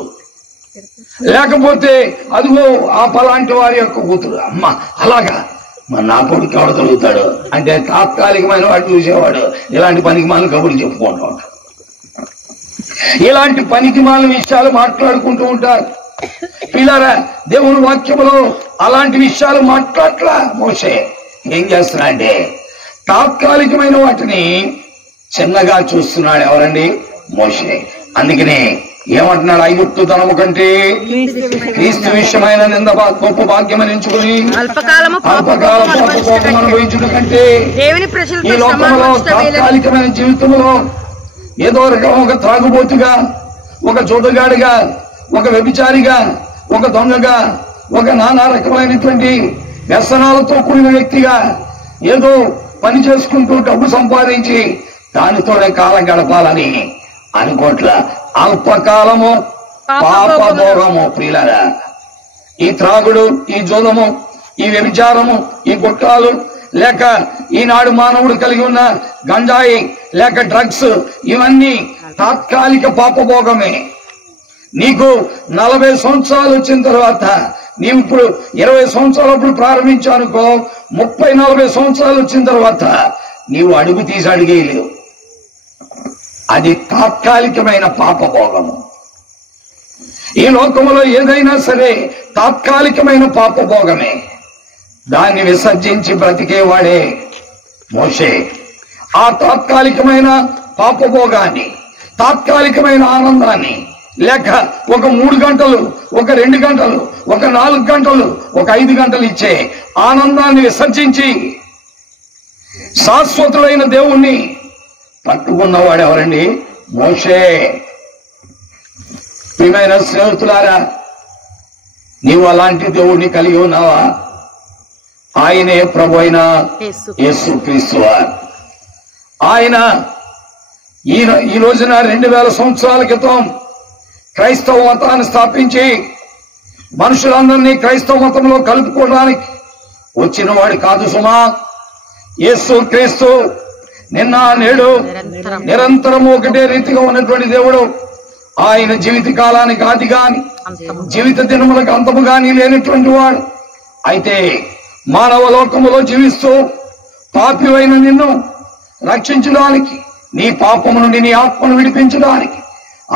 లేకపోతే అదిగో ఆ పలాంటి వారి యొక్క కూతురు. అమ్మ అలాగా మరి నా కొడుకు ఎవడ తొలుగుతాడు అంటే తాత్కాలికమైన వాడు చూసేవాడు ఇలాంటి పనికి మాలను కబుర్లు చెప్పుకుంటూ ఉంటాడు. ఇలాంటి పనికి మాలిన విషయాలు మాట్లాడుకుంటూ ఉంటారు. పిల్లరా, దేవుని వాక్యములో అలాంటి విషయాలు మాట్లాడట్లా. మోషే ఏం చేస్తున్నా అంటే తాత్కాలికమైన వాటిని చిన్నగా చూస్తున్నాడు. ఎవరండి? మోషే. అందుకనే ఏమంటున్నాడు? ఐగుప్తు ధనము కంటే క్రీస్తు విషయమైన నింద గొప్ప భాగ్యం ఎంచుకుని అల్పకాలము పాపం అనుభవించుట కంటే ఈ లోకంలో తాత్కాలికమైన జీవితంలో ఏదో రకం ఒక త్రాగుబోతుగా, ఒక జోదగాడిగా, ఒక వ్యభిచారిగా, ఒక దొంగగా, ఒక నానా రకమైనటువంటి వ్యసనాలతో కూడిన వ్యక్తిగా ఏదో పని చేసుకుంటూ డబ్బు సంపాదించి దానితోనే కాలం గడపాలని అనుకోట్ల. అల్పకాలము పాపభోగము. ప్రియులారా, ఈ త్రాగుడు, ఈ జోదము, ఈ వ్యభిచారము, ఈ గుట్టాలు, లేక ఈనాడు మానవుడు కలిగి ఉన్న గంజాయి లేక డ్రగ్స్, ఇవన్నీ తాత్కాలిక పాపభోగమే. నీకు 40 సంవత్సరాలు వచ్చిన తర్వాత, నీవు ఇప్పుడు 20 సంవత్సరాలప్పుడు ప్రారంభించానుకో, 30-40 సంవత్సరాలు వచ్చిన తర్వాత నీవు అడుగు తీసి అడిగేయలేవు. అది తాత్కాలికమైన పాపభోగము. ఈ లోకములో ఏదైనా సరే తాత్కాలికమైన పాపభోగమే. దాన్ని విసర్జించి బ్రతికేవాడే మోషే. ఆ తాత్కాలికమైన పాపభోగాన్ని, తాత్కాలికమైన ఆనందాన్ని, లేక ఒక 3 గంటలు, ఒక 2 గంటలు, ఒక 4 గంటలు, ఒక 5 గంటలు ఇచ్చే ఆనందాన్ని విసర్జించి శాశ్వతుడైన దేవుణ్ణి పట్టుకున్నవాడు ఎవరండి? మోషే. ప్రియమైన స్నేహితులారా, నీవు అలాంటి దేవుణ్ణి కలిగి ఉన్నావా? ఆయనే ప్రభు అయిన యేసుక్రీస్తు వారు. ఆయన ఈ రోజున 2000 సంవత్సరాల క్రితం క్రైస్తవ మతాన్ని స్థాపించి మనుషులందరినీ క్రైస్తవ మతంలో కలుపుకోవడానికి వచ్చిన వాడు కాదు సుమా. యేసుక్రీస్తు నిన్న నేడు నిరంతరము ఒకటే రీతిగా ఉన్నటువంటి దేవుడు. ఆయన జీవిత కాలానికి ఆది గాని జీవిత దినములకు అంతము గాని లేనటువంటి వాడు. అయితే మానవ లోకములో జీవిస్తూ పాపివైన నిన్ను రక్షించడానికి, నీ పాపము నుండి నీ ఆత్మను విడిపించడానికి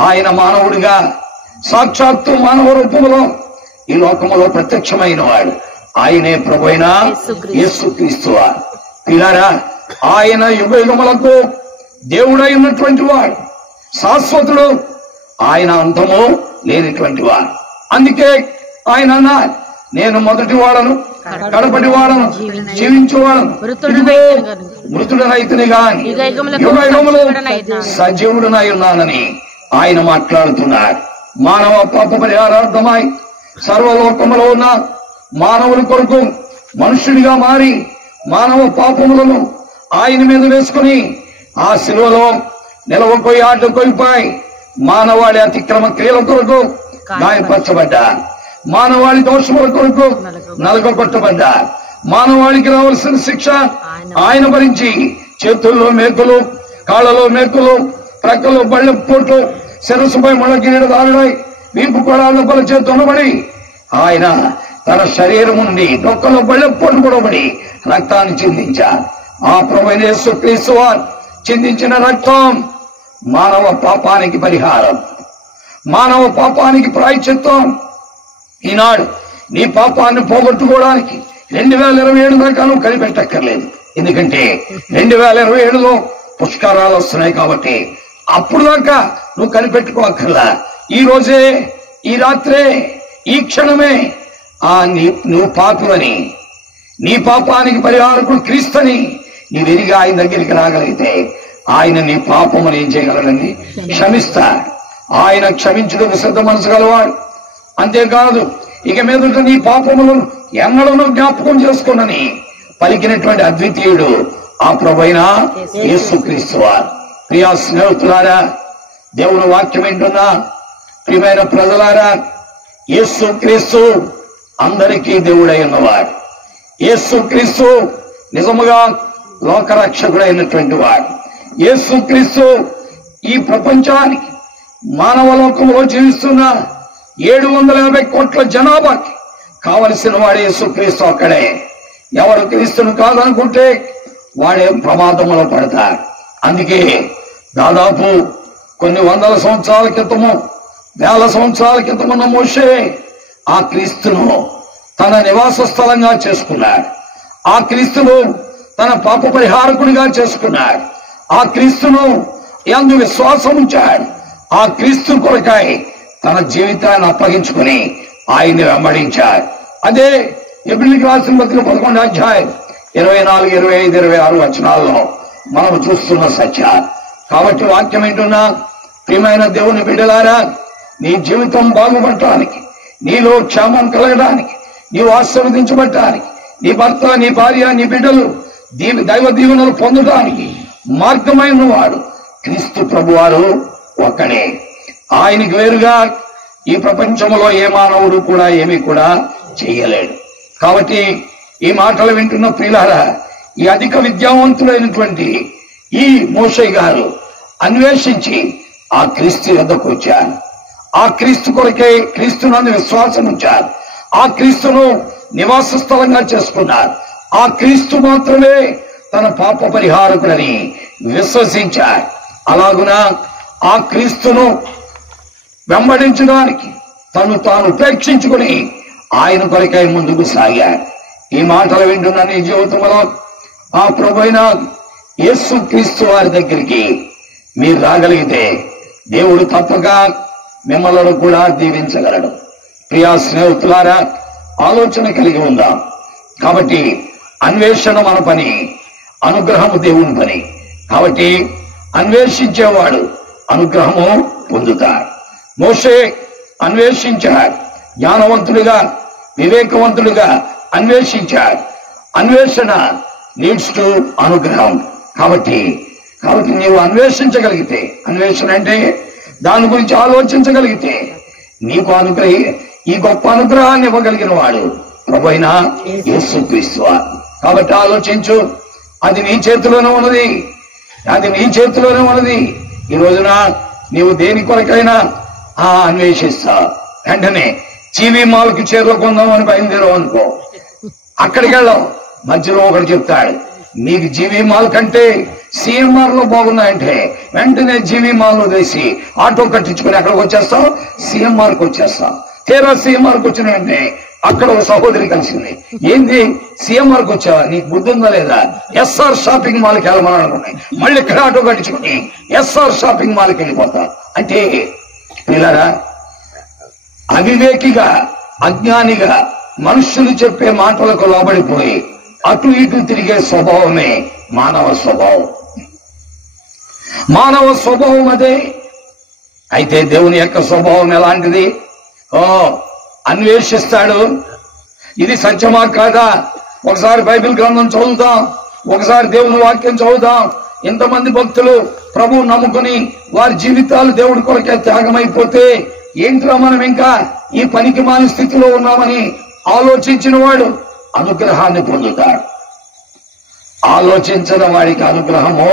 ఆయన మానవుడిగా సాక్షాత్తు మానవ రూపములో ఈ లోకములో ప్రత్యక్షమైన వాడు. ఆయనే ప్రభువైన యేసుక్రీస్తు వారు. పిల్లారా, ఆయన యుగయుగములకు దేవుడై ఉన్నటువంటి వాడు, శాశ్వతుడు. ఆయన అంతము లేనిటువంటి వాడు. అందుకే ఆయన అన్నారు, నేను మొదటి వాడను, కడపటి వాడను, జీవించేవాడను, మృతుడనైతిని గాని యుగయుగములో సజీవుడనై ఉన్నానని ఆయన మాట్లాడుతున్నాడు. మానవ పాప పరిహారార్థమై సర్వలోకములో ఉన్న మానవుల కొరకు మనుష్యుడిగా మారి మానవ పాపములను ఆయన మీద వేసుకుని ఆ శిలువలో నిలవపోయి ఆటపోయిపోయి మానవాళి అతిక్రమ క్రియల కొరకు గాయపరచబడ్డా, మానవాళి దోషముల కొరకు నలగొట్టబడ్డా, మానవాళికి రావాల్సిన శిక్ష ఆయన భరించి చేతుల్లో మేకులు, కాళ్ళలో మేకులు, ప్రక్కలో బళ్ళ పోట్లు, శిరస్సుపై ముళ్ళ కిరీటదారుడై వీపు కొడాళ్ళ పలచే తొనబడి ఆయన తన శరీరం నుండి డొక్కలో బళ్ళ పోటు పొడబడి రక్తాన్ని చిందించారు. ఆ ప్రభువైన యేసుక్రీస్తు వారు చిందించిన రక్తం మానవ పాపానికి పరిహారం, మానవ పాపానికి ప్రాయశ్చిత్తం. ఈనాడు నీ పాపాన్ని పోగొట్టుకోవడానికి 2027 దాకా నువ్వు కనిపెట్టక్కర్లేదు. ఎందుకంటే 2027లో పుష్కరాలు వస్తున్నాయి కాబట్టి అప్పుడు దాకా నువ్వు కనిపెట్టుకోక్కర్లా. ఈ రోజే, ఈ రాత్రే, ఈ క్షణమే నువ్వు పాపివని, నీ పాపానికి పరిహారకుడు క్రీస్తుని నీవెరిగి ఆయన దగ్గరికి రాగలిగితే ఆయన నీ పాపమును ఏం చేయగలడండి? క్షమిస్తాడు. ఆయన క్షమించుటకు సిద్ధ మనసు గలవాడు. అంతేకాదు ఇక మీదట నీ పాపములను ఎన్నడూ జ్ఞాపకం చేసుకోనని పలికినటువంటి అద్వితీయుడు ఆ ప్రభువైన యేసుక్రీస్తు వారు. ప్రియా స్నేహితులారా, దేవుని వాక్యం వింటున్నా ప్రియమైన ప్రజలారా, యేసుక్రీస్తు అందరికీ దేవుడై ఉన్నవాడు. యేసుక్రీస్తు నిజముగా లోకరక్షకుడైనటువంటి వాడు. యేసుక్రీస్తు ఈ ప్రపంచానికి మానవ లోకంలో జీవిస్తున్న 750 కోట్ల జనాభాకి కావలసిన వాడు యేసుక్రీస్తు ఒక్కడే. ఎవరు క్రీస్తును కాదనుకుంటే వాడే ప్రమాదంలో పడతాడు. అందుకే దాదాపు కొన్ని వందల సంవత్సరాల క్రితము, వేల సంవత్సరాల క్రితమున్న మోషే ఆ క్రీస్తును తన నివాస స్థలంగా చేసుకున్నాడు. ఆ క్రీస్తును తన పాప పరిహారకుడిగా చేసుకున్నాడు. ఆ క్రీస్తును యందు విశ్వాసం ఉంచాడు. ఆ క్రీస్తు కొరకై తన జీవితాన్ని అప్పగించుకుని ఆయన్ని వెంబడించాడు. అదే ఎబ్రిలికి రాసిన పత్రిక 11వ అధ్యాయం 24, 25, 26 వచనాల్లో మనం చూస్తున్న సత్యాలు. కాబట్టి వాక్యం వింటున్నా ప్రియమైన దేవుని బిడ్డలారా, నీ జీవితం బాగుపడటానికి, నీలో క్షేమం కలగడానికి, నీవు ఆశీర్వదించబడటానికి, నీ భర్త, నీ భార్య, నీ బిడ్డలు దైవ దీవెనలు పొందడానికి మార్గమైన వాడు క్రీస్తు ప్రభువారు ఒక్కడే. ఆయనకి వేరుగా ఈ ప్రపంచంలో ఏ మానవుడు కూడా ఏమీ కూడా చెయ్యలేడు. కాబట్టి ఈ మాటలు వింటున్న ప్రియులారా, ఈ అధిక విద్యావంతుడైనటువంటి ఈ మోషే గారు అన్వేషించి ఆ క్రీస్తు వద్దకు వచ్చారు. ఆ క్రీస్తు కొరకే క్రీస్తునందు విశ్వాసం ఉంచారు. ఆ క్రీస్తును నివాస స్థలంగా చేసుకున్నారు. ఆ క్రీస్తు మాత్రమే తన పాప పరిహారకుడని విశ్వసించారు. అలాగున ఆ క్రీస్తును వెంబడించడానికి తను తాను ఉపేక్షించుకుని ఆయన కొరకై ముందుకు సాగాడు. ఈ మాటలు వింటున్న నీ జీవితంలో ఆ ప్రభువైన యేసు క్రీస్తు వారి దగ్గరికి మీరు రాగలిగితే దేవుడు తప్పక మిమ్మల్ని కూడా దీవించగలడు. ప్రియా స్నేహితులారా, ఆలోచన కలిగి ఉందాం. కాబట్టి అన్వేషణ మన పని, అనుగ్రహము దేవుని పని. కాబట్టి అన్వేషించేవాడు అనుగ్రహము పొందుతాడు. మోషే అన్వేషించాడు, జ్ఞానవంతుడిగా వివేకవంతుడిగా అన్వేషించాడు. అన్వేషణ లీడ్స్ టు అనుగ్రహం. కాబట్టి నీవు అన్వేషించగలిగితే, అన్వేషణ అంటే దాని గురించి ఆలోచించగలిగితే నీకు ఈ గొప్ప అనుగ్రహాన్ని ఇవ్వగలిగిన వాడు ప్రభువైన యేసుక్రీస్తు. కాబట్టి ఆలోచించు, అది నీ చేతిలోనే ఉన్నది, అది నీ చేతిలోనే ఉన్నది. ఈ రోజున నీవు దేని కొరకైనా అన్వేషిస్తా, వెంటనే జీవి మాల్కి చేరుకుందామని బయలుదేరావు అనుకో, అక్కడికి వెళ్ళావు, మధ్యలో ఒకటి చెప్తాడు, నీకు జీవి మాల్ కంటే సిఎంఆర్ లో బాగున్నాయంటే వెంటనే జీవి మాల్ లో వేసి ఆటో కట్టించుకుని అక్కడికి వచ్చేస్తావు, సిఎంఆర్ కి వచ్చేస్తావు. తీరా సిఎంఆర్ కి వచ్చిన వెంటనే అక్కడ ఒక సహోదరి కలిసింది, ఏంది సిఎంఆర్ కి వచ్చావా, నీకు బుద్ధి ఉందా లేదా, ఎస్ఆర్ షాపింగ్ మాల్ కి వెళ్ళమని అనుకున్నాయి, మళ్ళీ ఇక్కడ ఆటో కట్టించుకుని ఎస్ఆర్ షాపింగ్ మాల్ కి వెళ్ళిపోతా. అంటే పిల్లరా, అవివేకిగా అజ్ఞానిగా మనుషులు చెప్పే మాటలకు లోబడిపోయి అటు ఇటు తిరిగే స్వభావమే మానవ స్వభావం. మానవ స్వభావం అదే. అయితే దేవుని యొక్క స్వభావం ఎలాంటిది? అన్వేషిస్తాడు, ఇది సత్యమా కాదా, ఒకసారి బైబిల్ గ్రంథం చదువుతాం, ఒకసారి దేవుని వాక్యం చదువుతాం. ఇంతమంది భక్తులు ప్రభువు నమ్ముకుని వారి జీవితాలు దేవుడి కొరకే త్యాగమైపోతే ఏంట్రా మనం ఇంకా ఈ పనికి మాని స్థితిలో ఉన్నామని ఆలోచించిన వాడు అనుగ్రహాన్ని పొందుతాడు. ఆలోచించిన వాడికి అనుగ్రహము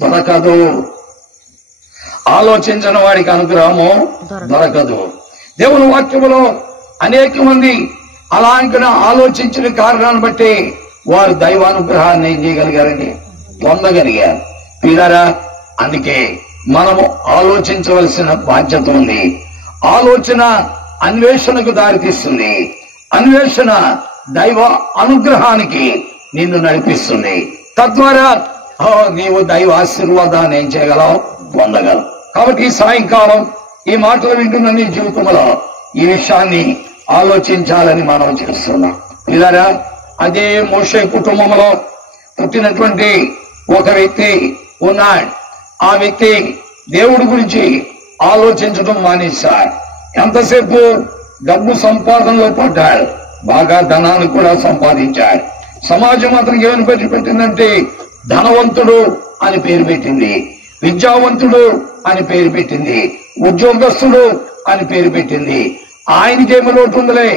దొరకదు. ఆలోచించిన వాడికి అనుగ్రహము దొరకదు. దేవుని వాక్యములో అనేక మంది అలాంటి ఆలోచించిన కారణాన్ని బట్టి వారు దైవానుగ్రహాన్ని ఏం చేయగలిగారండి, పొందగలిగారు. పిల్లరా, అందుకే మనము ఆలోచించవలసిన బాధ్యత ఉంది. ఆలోచన అన్వేషణకు దారితీస్తుంది. అన్వేషణ దైవ అనుగ్రహానికి నిన్ను నడిపిస్తుంది. తద్వారా నీవు దైవ ఆశీర్వాదాన్ని ఏం చేయగలవు, పొందగలవు. కాబట్టి ఈ సాయంకాలం ఈ మాటలు వింటున్న నీ జీవితంలో ఈ విషయాన్ని ఆలోచించాలని మనం చేస్తున్నాం. పిల్లరా, అదే మోషే కుటుంబంలో పుట్టినటువంటి ఒక వ్యక్తి ఉన్నాడు. ఆ వ్యక్తి దేవుడి గురించి ఆలోచించడం మానేశాడు. ఎంతసేపు డబ్బు సంపాదనలో పడ్డాడు. బాగా ధనాన్ని కూడా సంపాదించాడు. సమాజం అతనికి ఏమని పేరు పెట్టిందంటే ధనవంతుడు అని పేరు పెట్టింది, విద్యావంతుడు అని పేరు పెట్టింది, ఉద్యోగస్తుడు అని పేరు పెట్టింది. ఆయనకేమి లోటు ఉందిలే,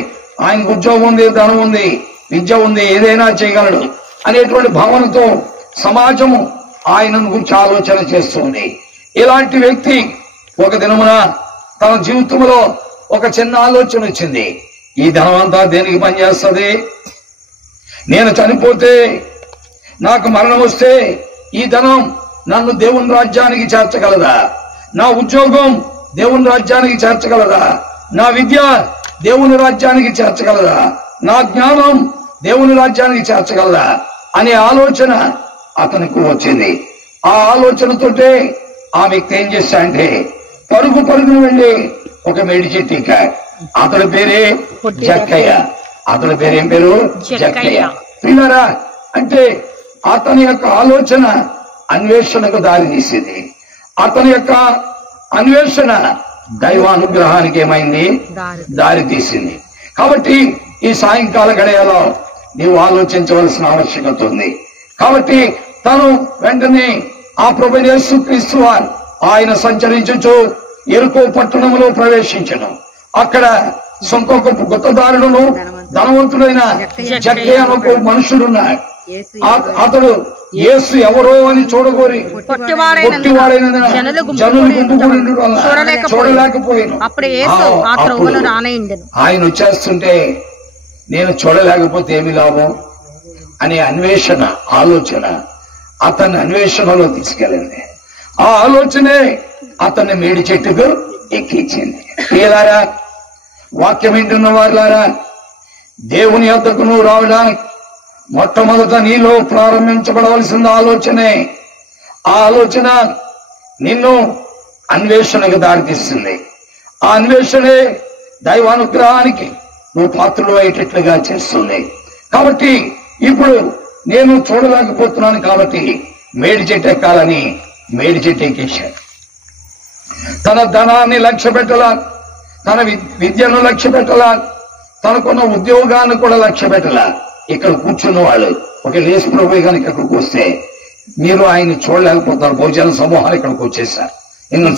ఆయనకు ఉద్యోగం ఉంది, ధనం ఉంది, విద్య ఉంది, ఏదైనా చేయగలడు అనేటువంటి భావనతో సమాజము ఆయన గురించి ఆలోచన చేస్తుంది. ఇలాంటి వ్యక్తి ఒక దినమున తన జీవితంలో ఒక చిన్న ఆలోచన వచ్చింది. ఈ ధనం అంతా దేనికి పనిచేస్తుంది? నేను చనిపోతే, నాకు మరణం వస్తే ఈ ధనం నన్ను దేవుని రాజ్యానికి చేర్చగలదా? నా ఉద్యోగం దేవుని రాజ్యానికి చేర్చగలదా? నా విద్య దేవుని రాజ్యానికి చేర్చగలదా? నా జ్ఞానం దేవుని రాజ్యానికి చేర్చగలదా అనే ఆలోచన అతనికి వచ్చింది. ఆ ఆలోచనతోటే ఆ వ్యక్తి ఏం చేశాడంటే పరుగును వెళ్ళి ఒక మేడి చెట్టు ఎక్కాడు. అతని పేరే జక్కయ్య. అతని పేరేం పేరు? జక్కయ్య. పిల్లరా, అంటే అతని యొక్క ఆలోచన అన్వేషణకు దారి తీసింది. అతని యొక్క అన్వేషణ దైవానుగ్రహానికి ఏమైంది? దారి తీసింది. కాబట్టి ఈ సాయంకాల గడియలో నీవు ఆలోచించవలసిన ఆవశ్యకత ఉంది. కాబట్టి తను వెంటనే ఆ ప్రభువైన యేసుక్రీస్తు వారు ఆయన సంచరించుచు యెరికో పట్టణంలో ప్రవేశించను. అక్కడ ఇంకొక గుత్తదారుడును ధనవంతుడైన జక్కయ్య అనే ఒక మనుషుడున్నాడు. అతడు యేసు ఎవరో అని చూడగోరి పొట్టివాడైన జనులు గుంపుకొని చూడలేకపోయాను. ఆయన వచ్చేస్తుంటే నేను చూడలేకపోతే ఏమి లాభం అనే అన్వేషణ, ఆలోచన అతన్ని అన్వేషణలో తీసుకెళ్ళింది. ఆ ఆలోచనే అతన్ని మేడి చెట్టుకు ఎక్కించింది. ప్రియులారా, వాక్యం వింటున్న వారులారా, దేవుని యొద్దకు నువ్వు రావడానికి మొట్టమొదట నీలో ప్రారంభించబడవలసిన ఆలోచనే. ఆ ఆలోచన నిన్ను అన్వేషణకు దారితీస్తుంది. ఆ అన్వేషణే దైవానుగ్రహానికి నువ్వు పాత్రలు అయ్యేటట్లుగా చేస్తుంది. కాబట్టి ఇప్పుడు నేను చూడలేకపోతున్నాను కాబట్టి మేడి చెట్టు ఎక్కాలని మేడి చెట్టు ఎక్కేశాడు. తన ధనాన్ని లక్ష్య పెట్టాలా, తన విద్యను లక్ష్య పెట్టాలా, తనకున్న ఉద్యోగాన్ని కూడా లక్ష్య పెట్టాలా. ఇక్కడ కూర్చున్న వాళ్ళు ఒక యేసు ప్రభువు కనుక ఇక్కడికి వస్తే మీరు ఆయన చూడలేకపోతారు. భోజన సమూహాలు ఇక్కడికి వచ్చేసారు. ఇంకా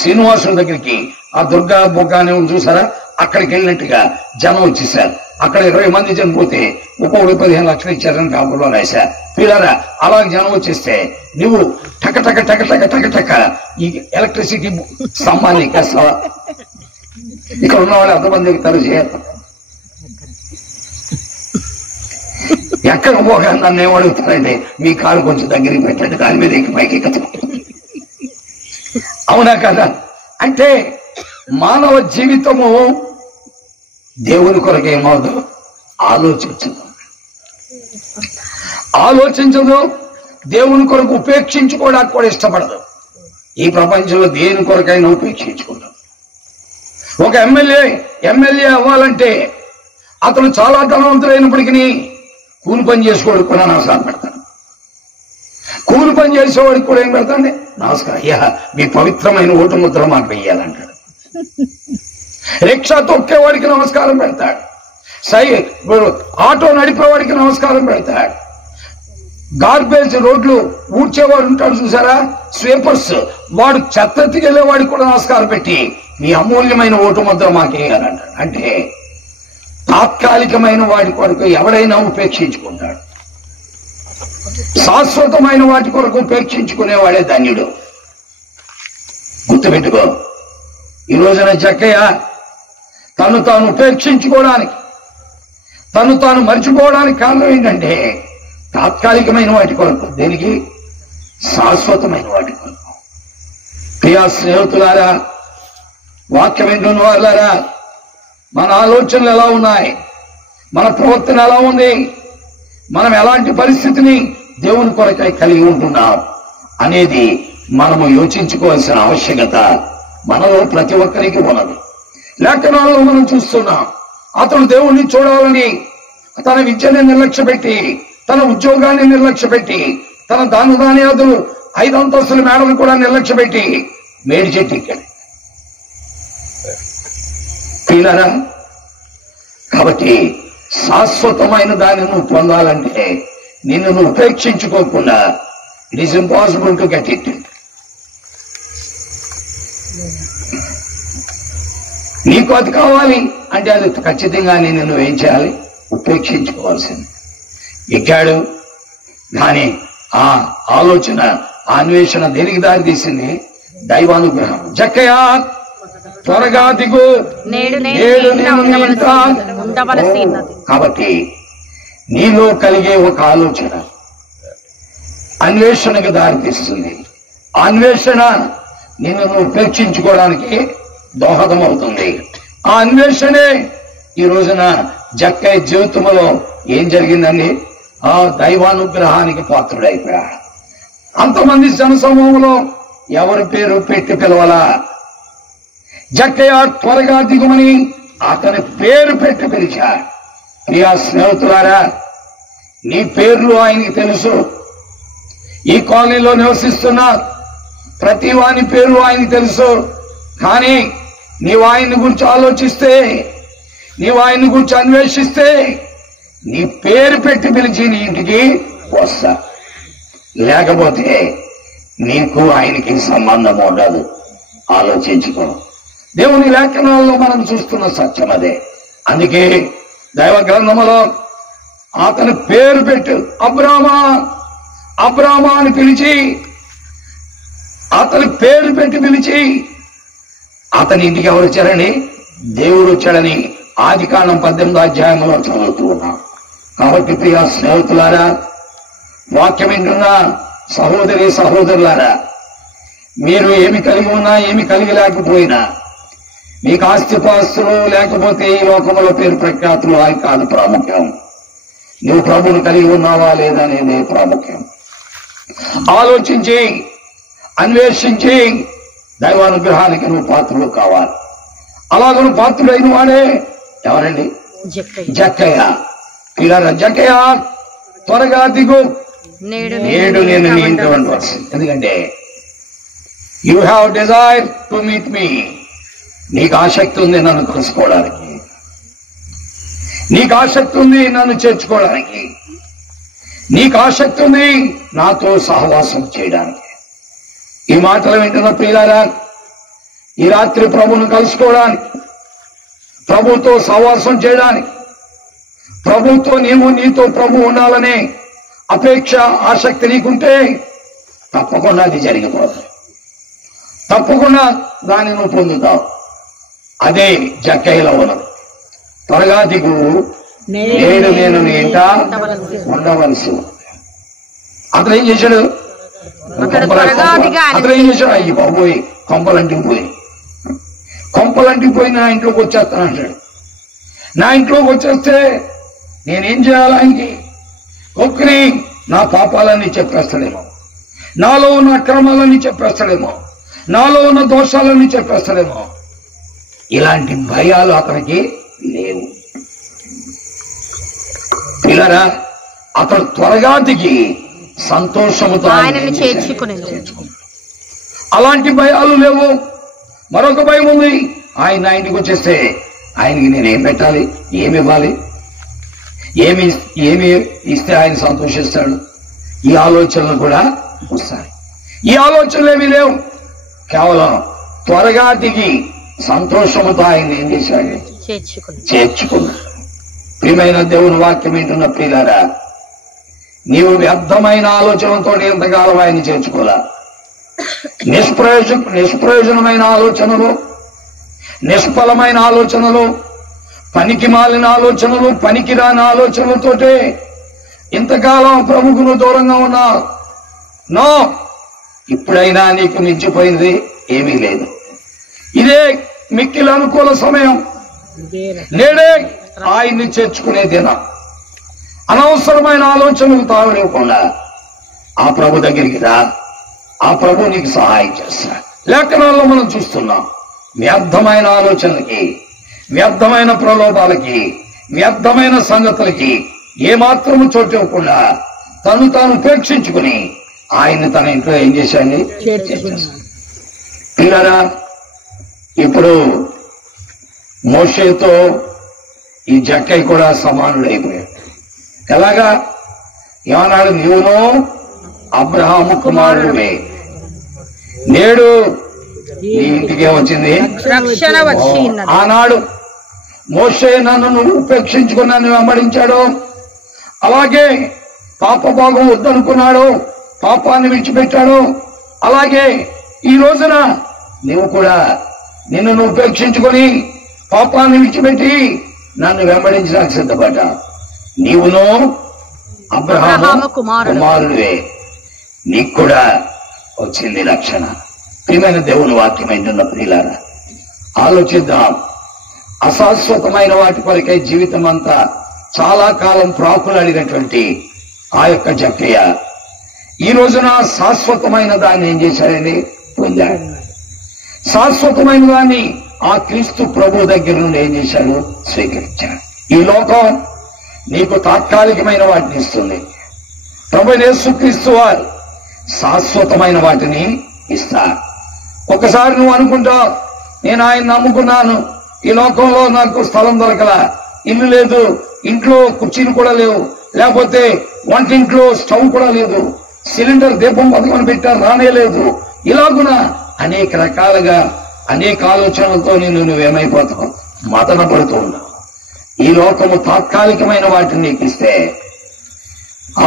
శ్రీనివాసుల దగ్గరికి ఆ దుర్గా బొగ్గానే ఉంది చూసారా, అక్కడికి వెళ్ళినట్టుగా జనం వచ్చేసారు. అక్కడ 20 మంది చనిపోతే ఒక్కొక్కటి 15 లక్షలు ఇచ్చారని కాపులో రాశారు. పిల్లరా, అలా జనం వచ్చేస్తే నువ్వు టక టక టక టక టక టక ఈ ఎలక్ట్రిసిటీ స్తంభాన్ని ఎక్కేస్తావా? ఇక్కడ ఉన్న వాళ్ళు ఎంతమంది ఎక్కుతారు? ఎక్కడ పోగా నన్ను ఏమడుగుతారండి, మీ కాలు కొంచెం దగ్గరికి పెట్టండి, దాని మీద ఎక్కి పైకి ఎక్కుతాం. అవునా కదా? అంటే మానవ జీవితము దేవుని కొరకు ఏమవుదు? ఆలోచించదు. దేవుని కొరకు ఉపేక్షించుకోవడానికి కూడా ఇష్టపడదు. ఈ ప్రపంచంలో దేని కొరకైనా ఉపేక్షించుకుంటాం. ఒక ఎమ్మెల్యే అవ్వాలంటే అతను చాలా ధనవంతులైనప్పటికీ కూలి పని చేసుకోవడానికి కూడా నమస్కారం పెడతాడు. కూలి పని చేసేవాడికి కూడా ఏం పెడతాండి? నమస్కారం, అయ్యా మీ పవిత్రమైన ఓటు ముద్ర మాకు వెయ్యాలంటాడు. రిక్షా తొక్కేవాడికి నమస్కారం పెడతాడు. ఆటో నడిపేవాడికి నమస్కారం పెడతాడు. గార్బేజ్ రోడ్లు ఊడ్చేవాడు ఉంటాడు చూసారా, స్వీపర్స్, వాడు చెత్తకి వెళ్ళేవాడికి కూడా నమస్కారం పెట్టి మీ అమూల్యమైన ఓటు ముద్ర మాకేయాలంటాడు. అంటే తాత్కాలికమైన వాడి కొరకు ఎవడైనా ఉపేక్షించుకుంటాడు. శాశ్వతమైన వాటి కొరకు ఉపేక్షించుకునేవాడే ధన్యుడు. గుర్తుపెట్టుకో, ఈ రోజున జక్కయ్య తను తాను ఉపేక్షించుకోవడానికి, తను తాను మర్చిపోవడానికి కారణం ఏంటంటే తాత్కాలికమైన వాటి కొరకు, దేనికి? శాశ్వతమైన వాటి కొరకు. ప్రియా స్నేహితులారా, వాక్యం వింటున్న వాళ్ళారా, మన ఆలోచనలు ఎలా ఉన్నాయి? మన ప్రవర్తన ఎలా ఉంది? మనం ఎలాంటి పరిస్థితిని దేవుని కొరకై కలిగి ఉంటున్నాం అనేది మనము యోచించుకోవాల్సిన ఆవశ్యకత మనలో ప్రతి ఒక్కరికి ఉన్నది. లేఖనాలలో మనం చూస్తున్నాం, అతడు దేవుణ్ణి చూడాలని తన విద్యని నిర్లక్ష్య పెట్టి, తన ఉద్యోగాన్ని నిర్లక్ష్య పెట్టి, తన దానధాన్యాదులు 5 అంతస్తుల మేడను కూడా నిర్లక్ష్య పెట్టి మేడి చెట్టు ఎక్కాడు. పిల్లరా, కాబట్టి శాశ్వతమైన దాన్ని నువ్వు పొందాలంటే నిన్ను నువ్వు ఉపేక్షించుకోకుండా it is impossible to get it. నీకు అది కావాలి అంటే అది ఖచ్చితంగా నిన్ను నువ్వేం చేయాలి? ఉపేక్షించుకోవాల్సింది. ఎక్కాడు, కానీ ఆ ఆలోచన, అన్వేషణ దేనికి దారి తీసింది? దైవానుగ్రహం. జక్కయ్య త్వరగా దిగు, నేడు నేడు నేను ఉండవలసి ఉన్నది. కాబట్టి నీలో కలిగే ఒక ఆలోచన అన్వేషణకు దారితీస్తుంది. అన్వేషణ నిన్ను నువ్వు ఉపేక్షించుకోవడానికి దోహదమవుతుంది. ఆ అన్వేషణే ఈ రోజున జక్కయ్య జీవితంలో ఏం జరిగిందండి? ఆ దైవానుగ్రహానికి పాత్రుడైపోయాడు. అంతమంది జనసమూహంలో ఎవరి పేరు పెట్టి పిలవాలా? జక్కయ్య త్వరగా దిగుమని అతని పేరు పెట్టి పిలిచాడు. ప్రియా స్నేహితులారా, నీ పేర్లు ఆయనకి తెలుసు. ఈ కాలనీలో నివసిస్తున్న ప్రతి వాని పేరు ఆయనకి తెలుసు. కానీ నీవు ఆయన్ని గురించి ఆలోచిస్తే, నీవు ఆయన్ని గురించి అన్వేషిస్తే నీ పేరు పెట్టి పిలిచి నీ ఇంటికి వస్తా. లేకపోతే నీకు ఆయనకి సంబంధం ఉండదు. ఆలోచించుకో. దేవుని లేఖనాల్లో మనం చూస్తున్న సత్యం అదే. అందుకే దైవ గ్రంథములో అతని పేరు పెట్టు, అబ్రామా అబ్రామా అని పిలిచి, అతని పేరు పెట్టి పిలిచి అతని ఇంటికి ఎవరు వచ్చారని? దేవుడు వచ్చాడని ఆదికాండం 18వ అధ్యాయంలో చదువుతూ ఉన్నాం. కాబట్టి ప్రియ స్నేహితులారా, వాక్యం వింటున్న సహోదరి సహోదరులారా, మీరు ఏమి కలిగి ఉన్నా ఏమి కలిగి లేకపోయినా, మీకు ఆస్తిపాస్తులు లేకపోతే ఈ లోకంలో పేరు ప్రఖ్యాతులు అవి కాదు ప్రాముఖ్యం. నువ్వు ప్రభువును కలిగి ఉన్నావా లేదా అనేది ప్రాముఖ్యం. ఆలోచించి అన్వేషించి దైవానుగ్రహానికి నువ్వు పాత్రుడు కావాలి. అలాగ నువ్వు పాత్రుడైన వాడే ఎవరండి? జక్కయ్య. పిల్లల జక్కయ్య త్వరగా దిగు, నేడు నేను నీ ఇంటి ఉండవచ్చు. ఎందుకంటే you have desire to meet me. నీకు ఆసక్తి ఉంది నన్ను కలుసుకోవడానికి, నీకు ఆసక్తి ఉంది నన్ను చేర్చుకోవడానికి, నీకు ఆసక్తి ఉంది నాతో సహవాసం చేయడానికి. ఈ మాటలు వింటున్న ప్రియులారా, ఈ రాత్రి ప్రభువును కలుసుకోవడానికి, ప్రభువుతో సహవాసం చేయడానికి, ప్రభువుతో నీతో ప్రభు ఉండాలనే అపేక్ష ఆసక్తి నీకుంటే తప్పకుండా అది జరిగిపోతుంది. తప్పకుండా దాన్ని నువ్వు పొందుతావు. అదే జక్కయ్యలో ఉన్నది. త్వరగా దిగు, నేడు నేను నీ ఇంట ఉండవలసి ఉంది. అతను ఏం చేశాడు? అతను ఏం చేశాడు? అయ్యి బాబోయ్, కొంపలంటికి పోయి నా ఇంట్లోకి వచ్చేస్తాను అంటాడు. నా ఇంట్లోకి వచ్చేస్తే నేనేం చేయాలి? ఆయనకి ఒక్కరి నా పాపాలన్నీ చెప్పేస్తాడేమో, నాలో ఉన్న అక్రమాలన్నీ చెప్పేస్తాడేమో, నాలో ఉన్న దోషాలన్నీ చెప్పేస్తాడేమో. ఇలాంటి భయాలు అతనికి లేవు. పిల్లరా, అతడు త్వరగా దిగి సంతోషముతో ఆయనను చేర్చుకున్నాడు. అలాంటి భయాలు లేవు. మరొక భయం ఉంది. ఆయన ఇంటికి వచ్చేస్తే ఆయనకి నేనేం పెట్టాలి, ఏమి ఇవ్వాలి, ఏమి ఇస్తే ఆయన సంతోషిస్తాడు. ఈ ఆలోచనలు కూడా వస్తాయి. ఈ ఆలోచనలు ఏమీ లేవు. కేవలం త్వరగా దిగి సంతోషముతో ఆయన ఏం చేశాడు? చేర్చుకున్నాడు. ప్రియమైన దేవుని వాక్యం వింటున్న ప్రియులారా, నీవు వ్యర్థమైన ఆలోచనలతో ఎంతకాలం ఆయన చేర్చుకోలా. నిష్ప్రయోజనమైన ఆలోచనలు, నిష్ఫలమైన ఆలోచనలు, పనికి మాలిన ఆలోచనలు, పనికిరాని ఆలోచనలతోటే ఇంతకాలం ప్రభువుకు దూరంగా ఉన్నా. నో, ఇప్పుడైనా నీకు మించిపోయింది ఏమీ లేదు. ఇదే మిక్కిలి అనుకూల సమయం. నేడే ఆయన్ని చేర్చుకునే దినం. అనవసరమైన ఆలోచనలకు తావలేకుండా ఆ ప్రభు దగ్గరికి రా. ఆ ప్రభు నీకు సహాయం చేస్తాడు. లేఖనాల్లో మనం చూస్తున్నాం, వ్యర్థమైన ఆలోచనలకి, వ్యర్థమైన ప్రలోభాలకి, వ్యర్థమైన సంగతులకి ఏమాత్రము చోటు ఇవ్వకుండా తను తాను ఉపేక్షించుకుని ఆయన్ని తన ఇంట్లో ఏం చేశాండి? పిల్లరా, ఇప్పుడు మోషేతో ఈ జక్కయ్య కూడా సమానుడైపోయాడు. ఎలాగా? ఏమన్నాడు? నీవును అబ్రహాము కుమారుడివే, నేడు నీ ఇంటికే వచ్చింది రక్షణ వచ్చి ఉన్నది. ఆనాడు మోషే నన్ను నువ్వు ఉపేక్షించుకుని నన్ను వెంబడించాడు, అలాగే పాపభోగం వద్దనుకున్నాడు, పాపాన్ని విడిచిపెట్టాడు. అలాగే ఈ రోజున నువ్వు కూడా నిన్ను ఉపేక్షించుకొని పాపాన్ని విడిచిపెట్టి నన్ను వెంబడించడానికి సిద్ధపడ్డా. నీవును అబ్రహాము కుమారుడివే, నీకు కూడా వచ్చింది రక్షణ. ప్రియమైన దేవుని వాక్యం ఏంటన్న ప్రియులారా, ఆలోచిద్దాం. అశాశ్వతమైన వాటి కొరకై జీవితం అంతా చాలా కాలం ప్రాకులాడినటువంటి ఆ యొక్క జక్కయ్య ఈ రోజున శాశ్వతమైన దాన్ని ఏం చేశాడండి? పొందాడు. శాశ్వతమైన దాన్ని ఆ క్రీస్తు ప్రభు దగ్గర నుండి ఏం చేశాడు? స్వీకరించాడు. ఈ లోకం నీకు తాత్కాలికమైన వాటిని ఇస్తుంది, ప్రభు యేసుక్రీస్తు వారు శాశ్వతమైన వాటిని ఇస్తారు. ఒకసారి నువ్వు అనుకుంటావు, నేను ఆయన నమ్ముకున్నాను, ఈ లోకంలో నాకు స్థలం దొరకలా, ఇల్లు లేదు, ఇంట్లో కుర్చీలు కూడా లేవు, లేకపోతే వంటింట్లో స్టవ్ కూడా లేదు, సిలిండర్ దీపం పథకం పెట్టారు రానే లేదు, ఇలాగున అనేక రకాలుగా అనేక ఆలోచనలతో నువ్వేమైపోతావు? మదన పడుతూ ఉన్నావు. ఈ లోకము తాత్కాలికమైన వాటిని నీకు ఇస్తే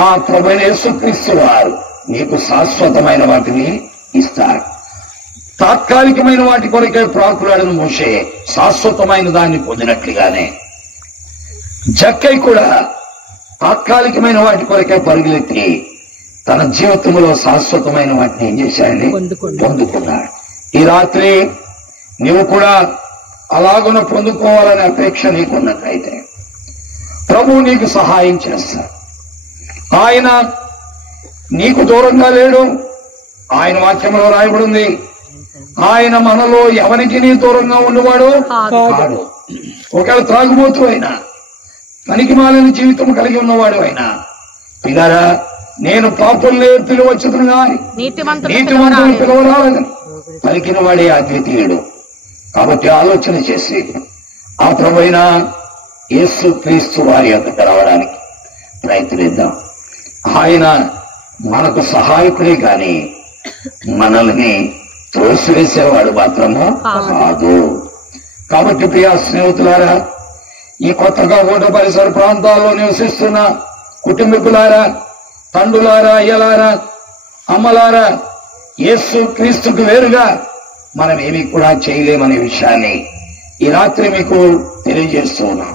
ఆ ప్రభువైన యేసుక్రీస్తు వారు నీకు శాశ్వతమైన వాటిని ఇస్తారు. తాత్కాలికమైన వాటి కొరకే ప్రాకులాడిన మోషే శాశ్వతమైన దాన్ని పొందినట్లుగానే జక్కయ్య కూడా తాత్కాలికమైన వాటి కొరకే పరుగులెత్తి తన జీవితంలో శాశ్వతమైన వాటిని ఏం చేశాడని? పొందుకున్నాడు. ఈ రాత్రి నీవు కూడా అలాగున పొందుకోవాలనే అపేక్ష నీకున్నట్లయితే ప్రభువు నీకు సహాయం చేస్తాడు. ఆయన నీకు దూరంగా లేడు. ఆయన వాక్యంలో రాయబడింది, ఆయన మనలో ఎవరికి నీ దూరంగా ఉన్నవాడు కాడు. ఒకవేళ త్రాగుబోతు అయినా, పనికి మాలిన జీవితం కలిగి ఉన్నవాడు అయినా, పిల్లరా, నేను పాపుల్నే పిలువచ్చుతును గాని నీతిమంతులు పిలువరాలని పలికిన వాడే అద్వితీయుడు. కాబట్టి ఆలోచన చేసి ఆ ప్రభువైన యేసు క్రీస్తు వారి యొద్దకు రావడానికి ప్రయత్నిద్దాం. ఆయన మనకు సహాయకుడే గాని మనల్ని త్రోసివేసేవాడు మాత్రము కాదు. కాబట్టి ప్రియ స్నేహితులారా, ఈ కొత్తగా ఓట పరిసర ప్రాంతాల్లో నివసిస్తున్న కుటుంబీకులారా, తండ్రులారా, అయ్యలారా, అమ్మలారా, యేసు క్రీస్తుకు వేరుగా మనం ఏమీ కూడా చేయలేమనే విషయాన్ని ఈ రాత్రి మీకు తెలియజేస్తూ ఉన్నాం.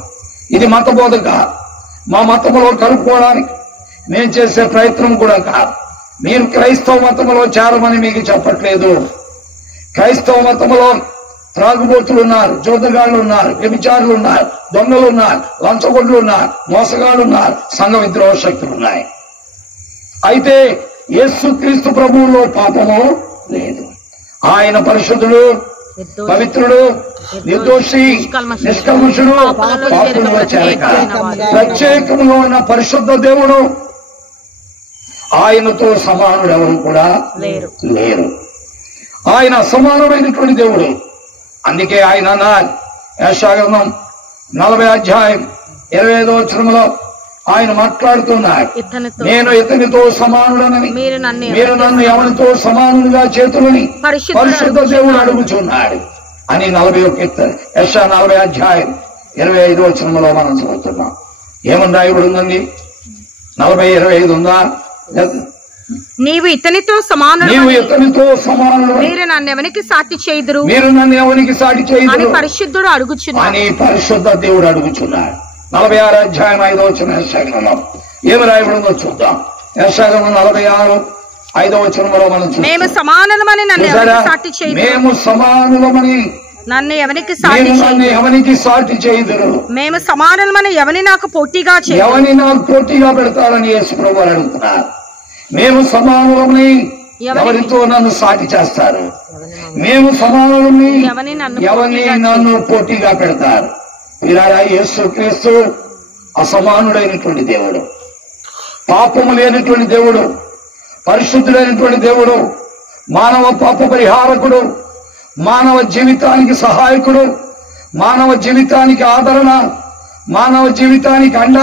ఇది మతబోధ కాదు, మా మతములో కలుపుకోవడానికి మేము చేసే ప్రయత్నం కూడా కాదు. మీరు క్రైస్తవ మతములో చేరమని మీకు చెప్పట్లేదు. క్రైస్తవ మతములో త్రాగుబోతులు ఉన్నారు, జోదగాళ్ళు ఉన్నారు, వ్యభిచారులు ఉన్నారు, దొంగలు ఉన్నారు, లంచగొడ్లు ఉన్నారు, మోసగాళ్ళు ఉన్నారు, సంఘ విద్రోహ శక్తులు ఉన్నాయి. అయితే యేసుక్రీస్తు ప్రభువులో పాపము లేదు. ఆయన పరిశుద్ధుడు, పవిత్రుడు, నిర్దోషి, నిష్కల్మషుడు, పాపులలో చేరక ప్రత్యేకముగా ఉన్న పరిశుద్ధ దేవుడు. ఆయనతో సమానుడు ఎవరు కూడా లేరు. ఆయన అసమానమైనటువంటి దేవుడు. అందుకే ఆయన యెషయా 40 అధ్యాయం 25వ వచనంలో ఆయన మాట్లాడుతున్నాడు, నేను ఇతనితో సమానుడనని మీరు నన్ను ఎవరితో సమానుడిగా చేతులని పరిశుద్ధ దేవుడు అడుగుచున్నాడు అని 41 యెషయా 40 అధ్యాయం 25వ వచనంలో మనం చదువుతున్నాం. ఏమని రాయబడిందండి? 40:25 ఉందా? నీవు ఇతనితో సమానుడు, మీరు నన్ను ఎవరికి సాటి చేయుదురు అని పరిశుద్ధుడు అడుగుచున్నాడు అని పరిశుద్ధ దేవుడు అడుగుచున్నాడు. 46 అధ్యాయం 5వ వచనం యెషయా గ్రంథం ఏమి రాయబడిందో చూద్దాం. యెషయా గ్రంథం 46 5వ వచనంలో మనం చూస్తాం, మేము సమానులమని నన్ను ఎవరికి సాటి చేయుదురు, మేము సమానులమని నన్ను ఎవరికి సాటి చేయుదురు, మేము సమానులమని ఎవని నాకు పోటీగా ఎవని నాకు పోటీగా పెడతారని యేసు ప్రభువు అడుగుతున్నారు. మేము సమానులమని ఎవరితో నన్ను సాటి చేస్తారు? మేము సమానులని ఎవరిని నన్ను పోటీగా పెడతారు? ఇలా యేసుక్రీస్తు అసమానుడైనటువంటి దేవుడు, పాపము లేనటువంటి దేవుడు, పరిశుద్ధుడైనటువంటి దేవుడు, మానవ పాప పరిహారకుడు, మానవ జీవితానికి సహాయకుడు, మానవ జీవితానికి ఆదరణ, మానవ జీవితానికి అండ,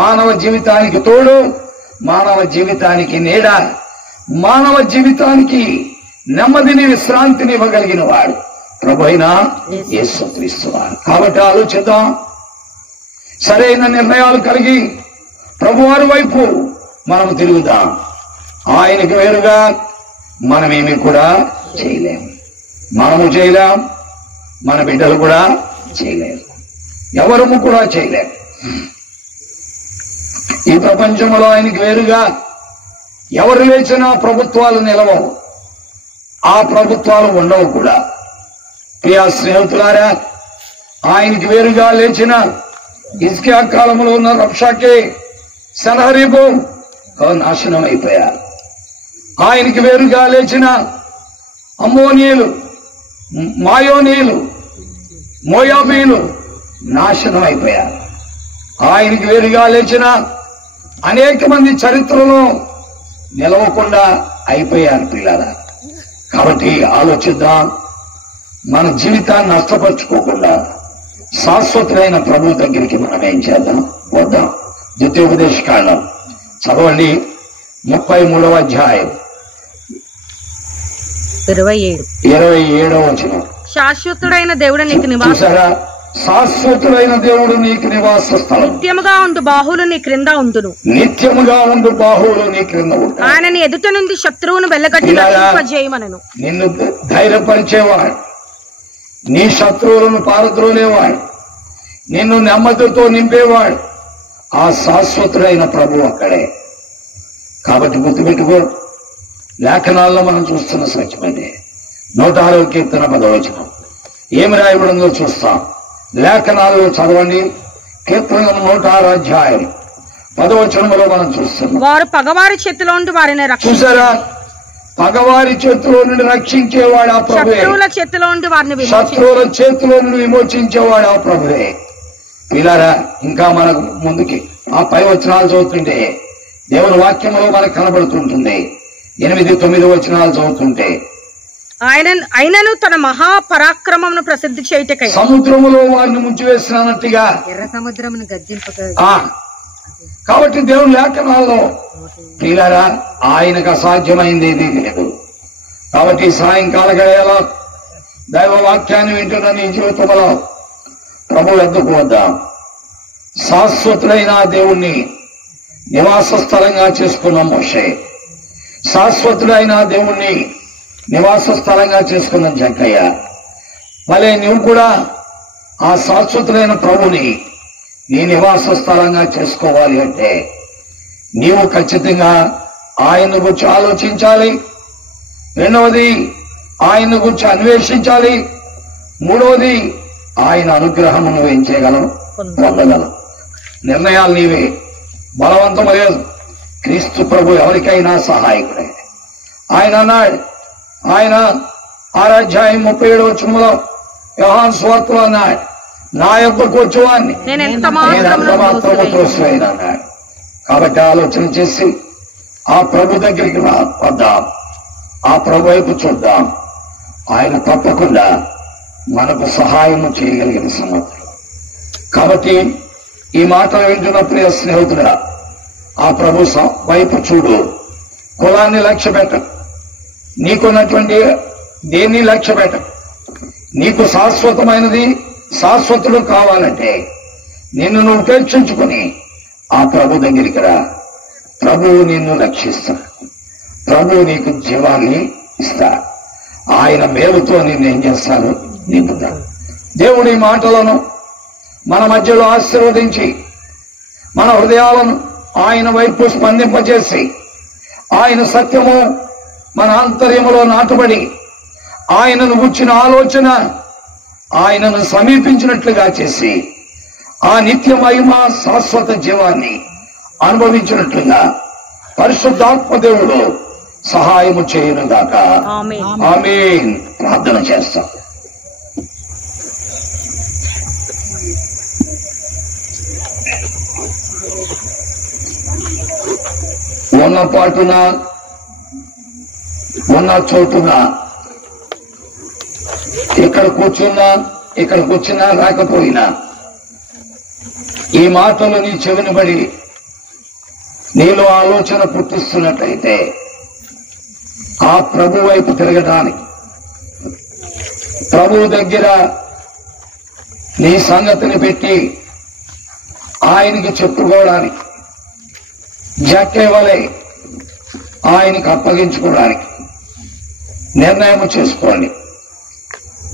మానవ జీవితానికి తోడు, మానవ జీవితానికి నీడ, మానవ జీవితానికి నెమ్మదిని విశ్రాంతిని ఇవ్వగలిగిన వాడు ప్రభు అయిన యేసుక్రీస్తు వారు. కాబట్టి ఆలోచిద్దాం, సరైన నిర్ణయాలు కలిగి ప్రభువారి వైపు మనం తిరుగుదాం. ఆయనకు వేరుగా మనమేమి కూడా చేయలేము. మనము చేయలేం, మన బిడ్డలు కూడా చేయలేరు, ఎవరము కూడా చేయలేము. ఈ ప్రపంచంలో ఆయనకు వేరుగా ఎవరు లేచినా ప్రభుత్వాలు నిలవవు, ఆ ప్రభుత్వాలు ఉండవు కూడా. ప్రియా స్నేహితులారా, ఆయనకి వేరుగా లేచిన హిజ్కియా కాలంలో ఉన్న రబ్షాకే, సన్హరీబు నాశనం అయిపోయారు. ఆయనకి వేరుగా లేచిన అమ్మోనీయులు, మాయోనీయులు, మోయాబీలు నాశనం అయిపోయారు. ఆయనకి వేరుగా లేచిన అనేక మంది చరిత్రలో నిలవకుండా అయిపోయారు పిల్లరా. కాబట్టి ఆలోచిద్దాం, మన జీవితాన్ని నష్టపరుచుకోకుండా శాశ్వతులైన ప్రభు దగ్గరికి మనం ఏం చేద్దాం, వద్దాం. ద్వితీయోపదేశకాండం చదవండి, 33వ అధ్యాయం 27వ వచనం. శాశ్వతుడైన దేవుడు నీకు నివాసం, చూసారా, శాశ్వతుడైన దేవుడు నీకు నివాస స్థలం, నిత్యముగా ఉండు బాహువులు నీ క్రింద ఉండును, నిత్యముగా ఉండు బాహువులు నీ క్రింద ఉండు. ఆయనని ఎదుట నుండి శత్రువును వెళ్ళగట్టి రక్షింపజేయమనెను. నిన్ను ధైర్యపరిచేవాడు, నీ శత్రువులను పారద్రోలేవాడు, నిన్ను నెమ్మదితో నింపేవాడు ఆ శాశ్వతుడైన ప్రభు అక్కడే. కాబట్టి గుర్తుపెట్టుకో, లేఖనాల్లో మనం చూస్తున్న సత్యమైతే 106వ కీర్తన 10వ వచనం ఏమి రాయబడిందో చూస్తాం. లేఖనాల్లో చదవండి, కీర్తన 106 అధ్యాయం 10వ వచనంలో మనం చూస్తున్నాం. వారు పగవారి చేతిలో ఉండి వారిని చూసారా, పగవారి చేతిలో నుండి రక్షించేవాడు ఆ ప్రభువే, శత్రువుల చేతిలో ఉండి వారిని శత్రువుల చేతిలో నుండి విమోచించేవాడు ఆ ప్రభువే. పిల్లారా, ఇంకా మనకు ముందుకి ఆ పై వచనాలు చదువుతుంటే దేవుని వాక్యంలో మనకు కనబడుతుంటుంది. 8, 9 వచనాలు చదువుతుంటే, ఆయనను తన మహాపరాక్రమమును ప్రసిద్ధి చేయుటకై సముద్రములో వారిని ముంచివేసినట్టుగా ఎర్ర సముద్రమును గద్దింపగా. కాబట్టి దేవుని లేఖనాల్లో పిల్లారా, ఆయనకు అసాధ్యమైంది ఏదీ లేదు. కాబట్టి సాయంకాల గడియలో దైవ వాక్యాన్ని వింటున్న నీ జీవితంలో ప్రభు వద్దకు వద్దాం. శాశ్వతుడైన దేవుణ్ణి నివాస స్థలంగా చేసుకున్న మోషే, శాశ్వతుడైన దేవుణ్ణి నివాస స్థలంగా చేసుకున్న జక్కయ్య, మళ్ళీ నువ్వు కూడా ఆ శాశ్వతుడైన ప్రభుని నీ నివాస స్థలంగా చేసుకోవాలి అంటే నీవు ఖచ్చితంగా ఆయన గురించి ఆలోచించాలి. రెండవది, ఆయన గురించి అన్వేషించాలి. మూడవది, ఆయన అనుగ్రహం నువ్వు ఏం చేయగలవు, పొందగలవు. నిర్ణయాలు నీవే, బలవంతం లేదు. క్రీస్తు ప్రభు ఎవరికైనా సహాయకుడే. ఆయన అన్నాడు, ఆయన 6వ అధ్యాయం 37వ వచనంలో యోహాను సువార్తలో అన్నాడు, నా యొక్కకు వచ్చేవాడిని నేను ఎంత మాత్రము త్రోసివేయను అన్నాడు. కాబట్టి ఆలోచన చేసి ఆ ప్రభు దగ్గరికి వద్దాం, ఆ ప్రభు వైపు చూద్దాం. ఆయన తప్పకుండా మనకు సహాయం చేయగలిగిన సమర్థుడు. కాబట్టి ఈ మాటలు వింటున్న ప్రియ స్నేహితుడా, ఆ ప్రభు వైపు చూడు. కులాన్ని లక్ష్య పెట్టకు, నీకున్నటువంటి దేన్ని లక్ష్య పెట్టకు. నీకు శాశ్వతమైనది, శాశ్వతుడు కావాలంటే నిన్ను నువ్వు ఉపేక్షించుకుని ఆ ప్రభు దగ్గరికి రా. ప్రభువు నిన్ను రక్షిస్తాడు, ప్రభువు నీకు జీవాన్ని ఇస్తాడు. ఆయన మేలుతో నిన్ను ఏం చేస్తాడు, నింపుతాడు. దేవుడి మాటలను మన మధ్యలో ఆశీర్వదించి మన హృదయాలను ఆయన వైపు స్పందింపజేసి ఆయన సత్యము మన ఆంతర్యములో నాటుబడి ఆయనను గుర్చిన ఆలోచన ఆయనను సమీపించినట్లుగా చేసి ఆ నిత్య మహిమ శాశ్వత జీవాన్ని అనుభవించినట్లుగా పరిశుద్ధాత్మ దేవుడు సహాయము చేయునుగాక. ఆమేన్. ప్రార్థన చేస్తాం. ఉన్న పాటున ఉన్న చోటున ఇక్కడ కూర్చున్నా రాకపోయినా ఈ మాటలు నీ చెవిని పడి నీలో ఆలోచన పుట్టిస్తున్నట్లయితే ఆ ప్రభు వైపు తిరగడానికి, ప్రభు దగ్గర నీ సంగతిని పెట్టి ఆయనకి చెప్పుకోవడానికి, జక్కేవలే ఆయనకి అప్పగించుకోవడానికి నిర్ణయం చేసుకోండి.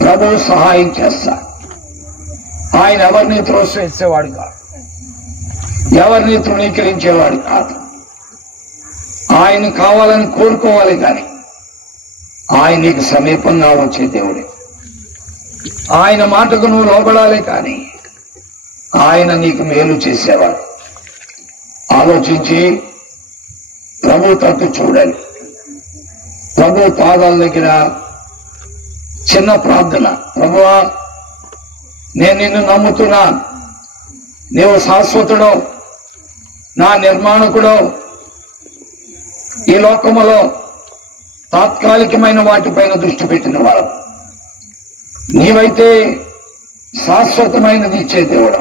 ప్రభు సహాయం చేస్తా. ఆయన ఎవరిని త్రోసివేసేవాడు కాదు, ఎవరిని తృణీకరించేవాడు కాదు. ఆయన కావాలని కోరుకోవాలి కానీ ఆయన నీకు సమీపంగా వచ్చే దేవుడే. ఆయన మాటకు నువ్వు లోబడాలి కానీ ఆయన నీకు మేలు చేసేవాడు. ఆలోచించి ప్రభు తట్టు చూడాలి. ప్రభు పాదాల దగ్గర చిన్న ప్రార్థన. ప్రభువా, నేను నిన్ను నమ్ముతున్నా. నీవు శాశ్వతుడో, నా నిర్మాణకుడో. ఈ లోకములో తాత్కాలికమైన వాటిపైన దృష్టి పెట్టిన వాడు నీవైతే శాశ్వతమైనది ఇచ్చే దేవుడు.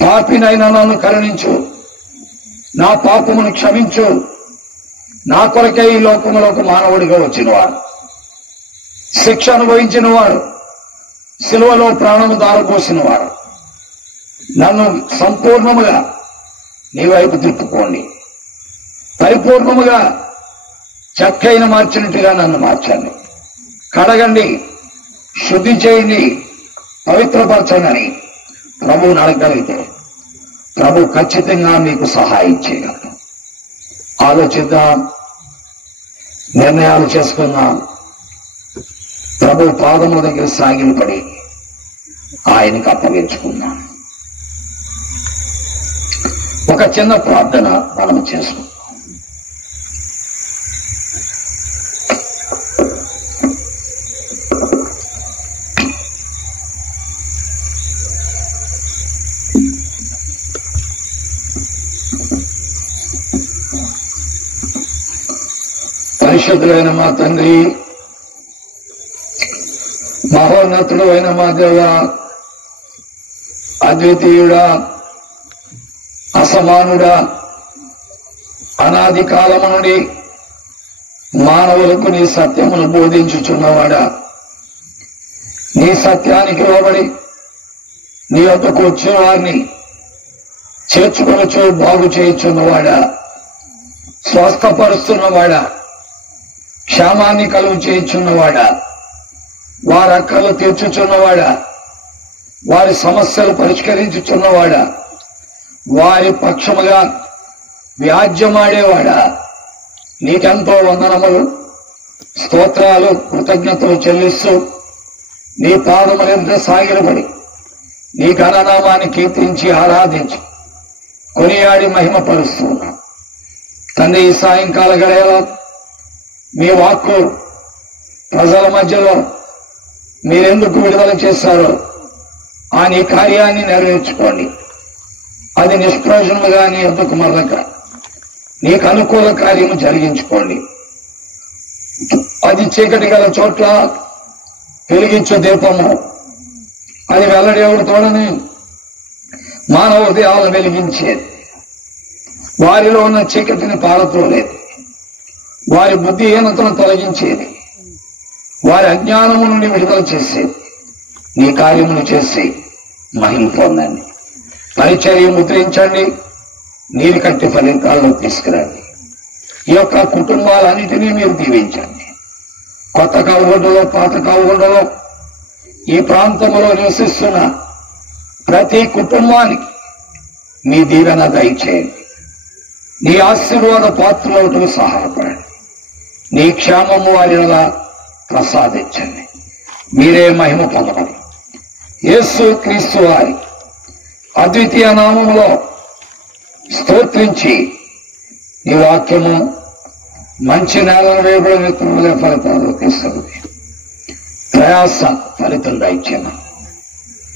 పాపినైనా నన్ను కరుణించు, నా పాపమును క్షమించు. నా కొరకై ఈ లోకములో ఒక మానవుడిగా వచ్చినవాడు, శిక్ష అనుభవించిన వాడు, సిలువలో ప్రాణము దారపోసినవాడు. నన్ను సంపూర్ణముగా నీ వైపు తిప్పుకోండి. పరిపూర్ణముగా చక్కైన మార్చినట్టుగా నన్ను మార్చండి. కడగండి, శుద్ధి చేయండి, పవిత్రపరచండి. ప్రభువుని అడగలిగితే ప్రభు ఖచ్చితంగా మీకు సహాయం చేయగలరు. ఆలోచిద్దాం, నిర్ణయాలు చేసుకుందాం. ప్రభు పాదముల దగ్గర సాగిలపడి ఆయనకు అప్పగించుకుందాం. ఒక చిన్న ప్రార్థన మనం చేసుకుందాం. పరిశుద్ధులైన మా తండ్రి, మహోన్నతుడు అయిన మా దేవ, అద్వితీయుడా, అసమానుడా, అనాది కాలము నుండి మానవులకు నీ సత్యమును బోధించుచున్నవాడా, నీ సత్యానికి లోబడి నీ వద్దకు వచ్చిన వారిని చేర్చుకొనొచ్చు బాగు చేయుచున్నవాడా, స్వస్థపరుస్తున్నవాడా, క్షేమాన్ని కలుగు చేయుచున్నవాడా, వారి అక్కలు తీర్చుచున్నవాడా, వారి సమస్యలు పరిష్కరించుచున్నవాడా, వారి పక్షముగా వ్యాజ్యమాడేవాడా, నీకెంతో వందనములు, స్తోత్రాలు, కృతజ్ఞతలు చెల్లిస్తూ నీ పాదములెంత సాగిలబడి నీ ఘననామాన్ని కీర్తించి ఆరాధించి కొనియాడి మహిమపరుస్తున్నాం. తండ్రి, ఈ సాయంకాల గడియలో మీ వాక్కు ప్రజల మధ్యలో మీరెందుకు విడుదల చేశారో ఆ నీ కార్యాన్ని నెరవేర్చుకోండి. అది నిష్ప్రయోజనముగా నీ వద్దకు మరలక నీకు అనుకూల కార్యము జరిగించుకోండి. అది చీకటి గల చోట్ల వెలిగించు దీపము, అది వెల్లడేవుడు తోడని మానవ హృదయాలను వెలిగించేది, వారిలో ఉన్న చీకటిని పారత్రోలేదు, వారి బుద్ధిహీనతను తొలగించేది, వారి అజ్ఞానము నుండి విడుదల చేసేది. నీ కార్యమును చేసి మహిమ పొందండి. పరిచర్య ముద్రించండి, నీరు కట్టి ఫలితాలను తీసుకురండి. ఈ యొక్క కుటుంబాలన్నిటినీ మీరు దీవించండి. కొత్త కావుగొండలో, పాత కావుగొండలో, ఈ ప్రాంతంలో నివసిస్తున్న ప్రతి కుటుంబానికి మీ దీవెన దయచేయండి. నీ ఆశీర్వాద పాత్రలకు సహాయపడండి. నీ క్షేమము వారిలా ప్రసాదించండి. మీరే మహిమ పొందమని యేసు క్రీస్తు వారి అద్వితీయ నామములో స్తోత్రించి ఈ వాక్యము మంచి నేలను వేయబడిన విత్తనములే ఫలితాలు తీస్తుంది. ప్రయాస ఫలితం దయచేయను.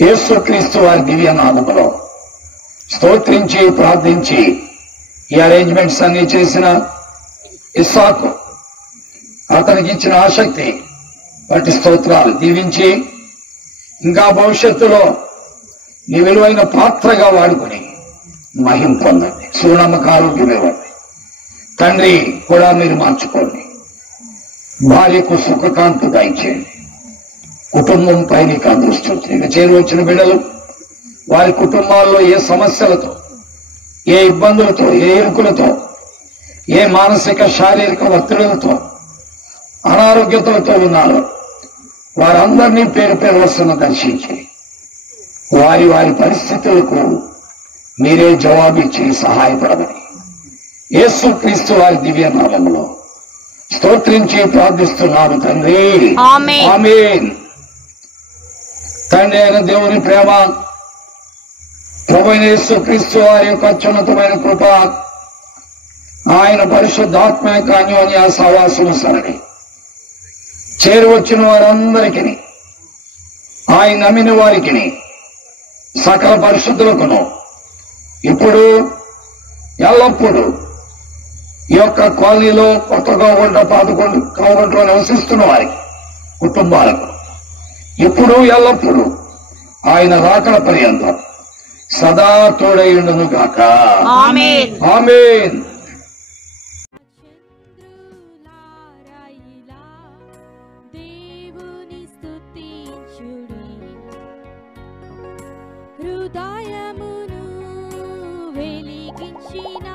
యేసు క్రీస్తు వారి దివ్య నామములో స్తోత్రించి ప్రార్థించి ఈ అరేంజ్మెంట్స్ అన్ని చేసిన ఇస్సాకు అతనికి ఇచ్చిన ఆసక్తి వాటి స్తోత్రాలు దీవించి ఇంకా భవిష్యత్తులో నీ విలువైన పాత్రగా వాడుకొని మహిమ పొందండి. సునమ్మక ఆరోగ్యం ఇవ్వండి తండ్రి. కూడా మీరు మార్చుకోండి. భార్యకు సుఖకాంతి దయచేయండి. కుటుంబం పై నీకు దృష్టి ఉంటుంది. ఇక చేరువచ్చిన బిడ్డలు వారి కుటుంబాల్లో ఏ సమస్యలతో, ఏ ఇబ్బందులతో, ఏ ఇరుకులతో, ఏ మానసిక శారీరక ఒత్తిడులతో, అనారోగ్యతలతో ఉన్నారో వారందరినీ పేరు పేరు వస్తున్న దర్శించి వారి వారి పరిస్థితులకు మీరే జవాబిచ్చి సహాయపడమని యేసుక్రీస్తు వారి దివ్య నామములో స్తోత్రించి ప్రార్థిస్తున్నాము తండ్రి. ఆమేన్. తండ్రి అయిన దేవుని ప్రేమ, ప్రభువైన యేసుక్రీస్తు వారి యొక్క అత్యున్నతమైన కృప, ఆయన పరిశుద్ధాత్మ యొక్క అన్యోన్య సహవాసము సరళి చేరువచ్చిన వారందరికీ, ఆయన నమ్మిన వారికి, సకల పరిశుద్ధులకును ఇప్పుడు ఎల్లప్పుడూ ఈ యొక్క కాలనీలో కొత్త గవర్నమెంట్ 11 గవర్నమెంట్లో నివసిస్తున్న వారికి కుటుంబాలకు ఇప్పుడు ఎల్లప్పుడూ ఆయన రాకడ పర్యంతం సదా తోడైండును గాక. ఆమేన్. ఆమేన్. హృదయమును వెలిగించిన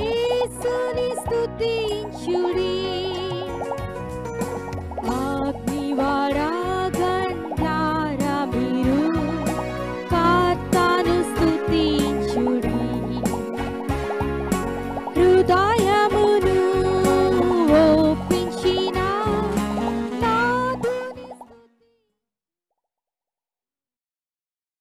యేసుని స్తుతించుడి.